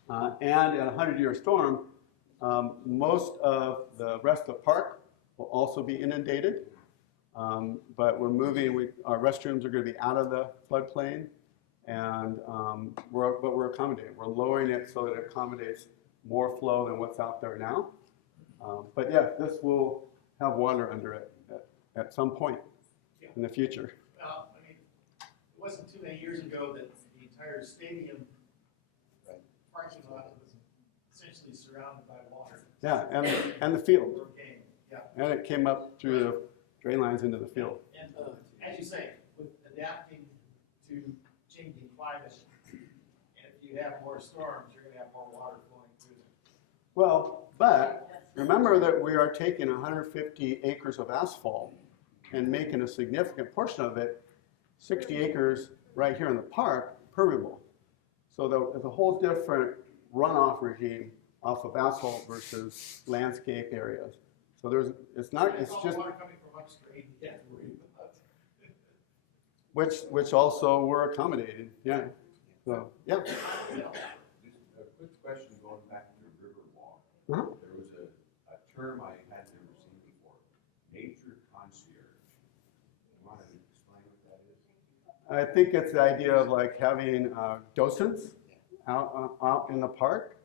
And in a 100-year storm, most of the rest of the park will also be inundated. But we're moving, our restrooms are going to be out of the floodplain, and we're accommodating. We're lowering it so that it accommodates more flow than what's out there now. But yeah, this will have water under it at some point in the future. Well, I mean, it wasn't too many years ago that the entire stadium parking lot was essentially surrounded by water. Yeah, and the field. Okay, yeah. And it came up through the drain lines into the field. And as you say, with adapting to changing climate, and if you have more storms, you're going to have more water flowing through them. Well, but remember that we are taking 150 acres of asphalt and making a significant portion of it, 60 acres right here in the park, permeable. So there's a whole different runoff regime off of asphalt versus landscape areas. So it's just water coming from upstream, you have to worry about. which also were accommodated. Yeah. So yeah. Just a quick question going back to Riverwalk. Uh-huh. There was a term I had never seen before, nature concierge. You want to explain what that is? I think it's the idea of like having docents out in the park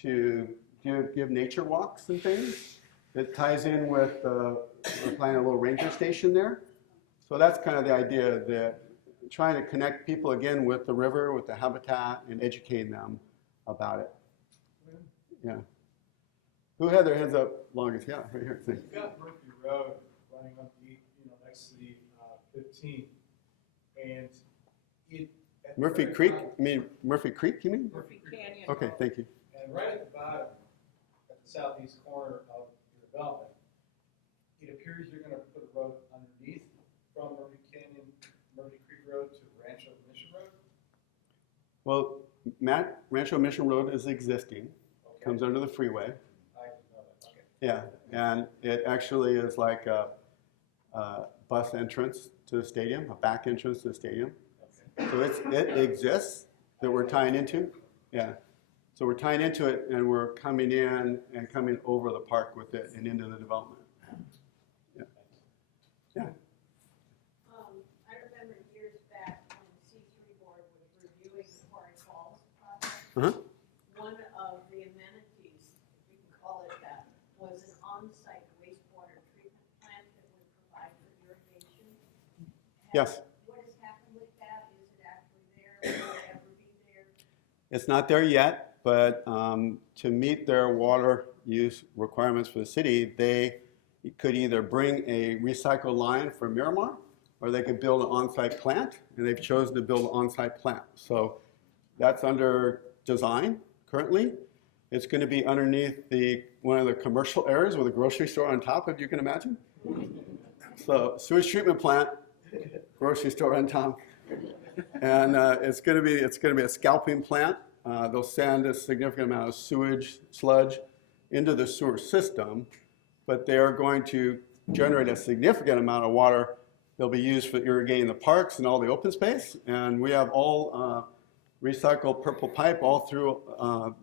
to give nature walks and things. It ties in with, we're planning a little ranger station there. So that's kind of the idea, that trying to connect people again with the river, with the habitat, and educating them about it. Yeah. Who had their hands up longest? Yeah, right here. You've got Murphy Road running up the, next to the 15th, and it. Murphy Creek? You mean Murphy Creek, you mean? Murphy Canyon. Okay, thank you. And right at the bottom, at the southeast corner of your development, it appears you're gonna put a road underneath from Murphy Canyon, Murphy Creek Road to Rancho Mission Road? Well, Rancho Mission Road is existing, comes under the freeway. I didn't know that, okay. Yeah, and it actually is like a bus entrance to the stadium, a back entrance to the stadium. So it exists that we're tying into. Yeah. So we're tying into it, and we're coming in and coming over the park with it and into the development. Yeah. Yeah. I remember years back when the C3 board was reviewing the Quarry Falls project. One of the amenities, if you can call it that, was an on-site wastewater treatment plant that would provide for irrigation. Yes. What has happened with that? Is it actually there? Will it ever be there? It's not there yet, but to meet their water use requirements for the city, they could either bring a recycle line from Miramar, or they could build an on-site plant, and they've chosen to build an on-site plant. So that's under design currently. It's going to be underneath one of the commercial areas with a grocery store on top, if you can imagine. So sewage treatment plant, grocery store on top, and it's going to be a scalping plant. They'll send a significant amount of sewage, sludge into the sewer system, but they are going to generate a significant amount of water that'll be used for irrigating the parks and all the open space. And we have all recycled purple pipe all through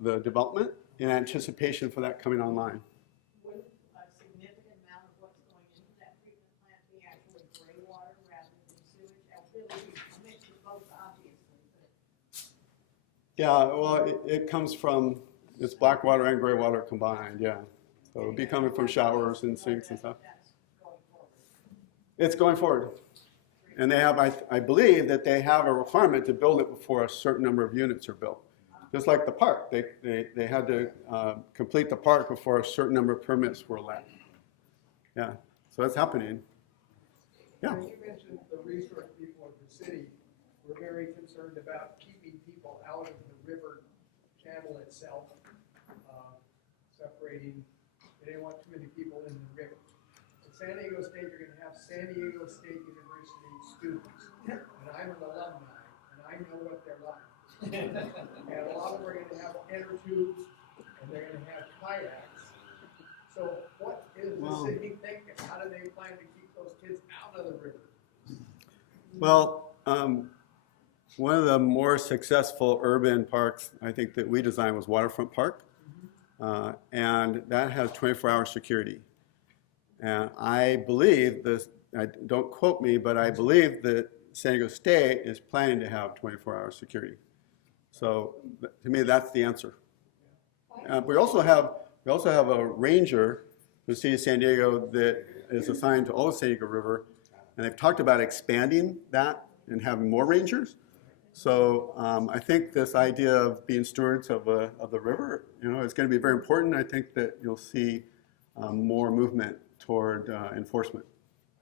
the development in anticipation for that coming online. Wouldn't a significant amount of what's going into that treatment plant be actually gray water rather than sewage? Really, a mix of both, obviously, but. Yeah, well, it comes from, it's black water and gray water combined, yeah. So it'll be coming from showers and sinks and stuff. It's going forward. And they have, I believe that they have a requirement to build it before a certain number of units are built. Just like the park, they had to complete the park before a certain number of permits were let. Yeah, so that's happening. Yeah. You mentioned the resource people of the city were very concerned about keeping people out of the river channel itself, separating. They didn't want too many people in the river. At San Diego State, you're going to have San Diego State University students, and I'm an alumni, and I know what they're like. And a lot of them are going to have inner tubes, and they're going to have kayaks. So what is the city thinking? How do they plan to keep those kids out of the river? Well, one of the more successful urban parks I think that we designed was Waterfront Park. And that has 24-hour security. And I believe this, don't quote me, but I believe that San Diego State is planning to have 24-hour security. So to me, that's the answer. We also have a ranger for the city of San Diego that is assigned to all the San Diego River, and they've talked about expanding that and having more rangers. So I think this idea of being stewards of the river, is going to be very important. I think that you'll see more movement toward enforcement.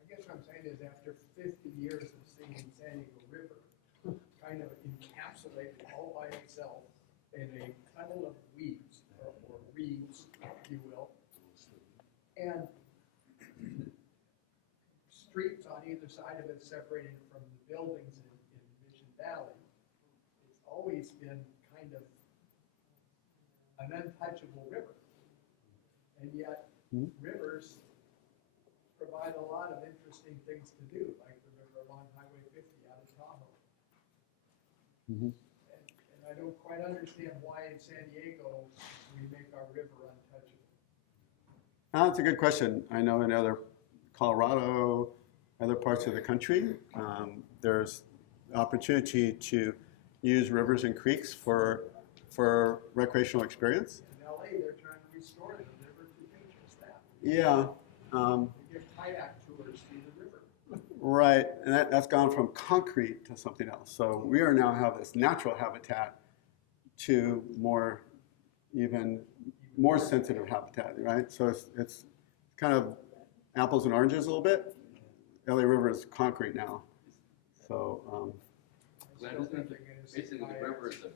I guess what I'm saying is after 50 years of seeing San Diego River kind of encapsulated all by itself in a tunnel of weeds, or reeds, if you will, and streets on either side of it separated from the buildings in Mission Valley, it's always been kind of an untouchable river. And yet, rivers provide a lot of interesting things to do, like the river along Highway 50 out of Tahoe. And I don't quite understand why in San Diego we make our river untouchable. That's a good question. I know in other Colorado, other parts of the country, there's opportunity to use rivers and creeks for recreational experience. In LA, they're trying to restore the river to just that. Yeah. They give kayak tours through the river. Right, and that's gone from concrete to something else. So we are now have this natural habitat to even more sensitive habitat, right? So it's kind of apples and oranges a little bit. LA River is concrete now. So, Glenn, isn't it basically the river is a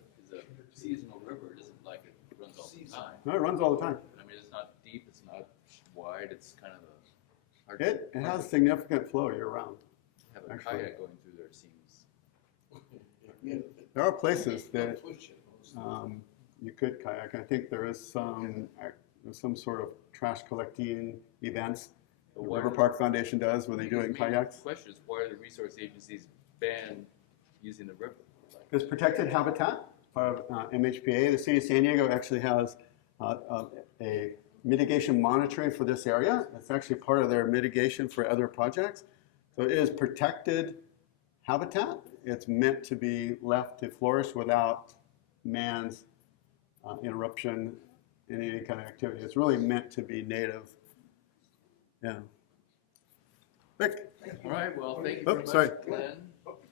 seasonal river, it isn't like it runs all the time. no, it runs all the time. I mean, it's not deep, it's not wide, it's kind of a hard It to has significant flow year round. have a actually. kayak going through there, it seems. There are places that you could kayak. I think there is some sort of trash collecting events the But why River do- Park Foundation does where they do it in kayaks. The question is, why are the resource agencies banned using the river? It's protected habitat, part of MHPA. The city of San Diego actually has a mitigation monitoring for this area. It's actually part of their mitigation for other projects. So it is protected habitat. It's meant to be left to flourish without man's interruption in any kind of activity. It's really meant to be native. Yeah. Rick? All right, well, thank you Oh, very much, sorry. Glenn.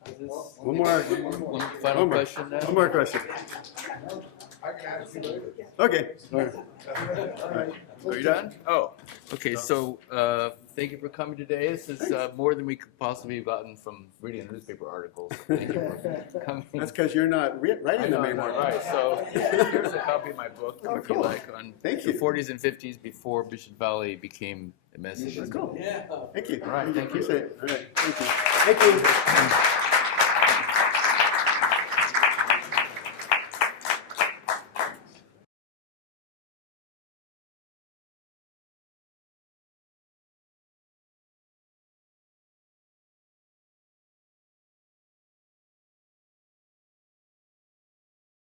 Is this- One more. One final question then? One more question. I can ask you later. Okay. All right. Are you done? Oh, okay, so, thank you for coming today. This is, more than we could possibly have gotten from reading the newspaper articles. Thank you for coming. That's because you're not I writing know, them I know, anymore. right, so here's a copy of my book, Oh, if you cool. like, on Thank the you. 40s and 50s before Mission Valley became a mess. Cool. Thank you. All right, thank you. Appreciate it. All right. Thank you. Thank you.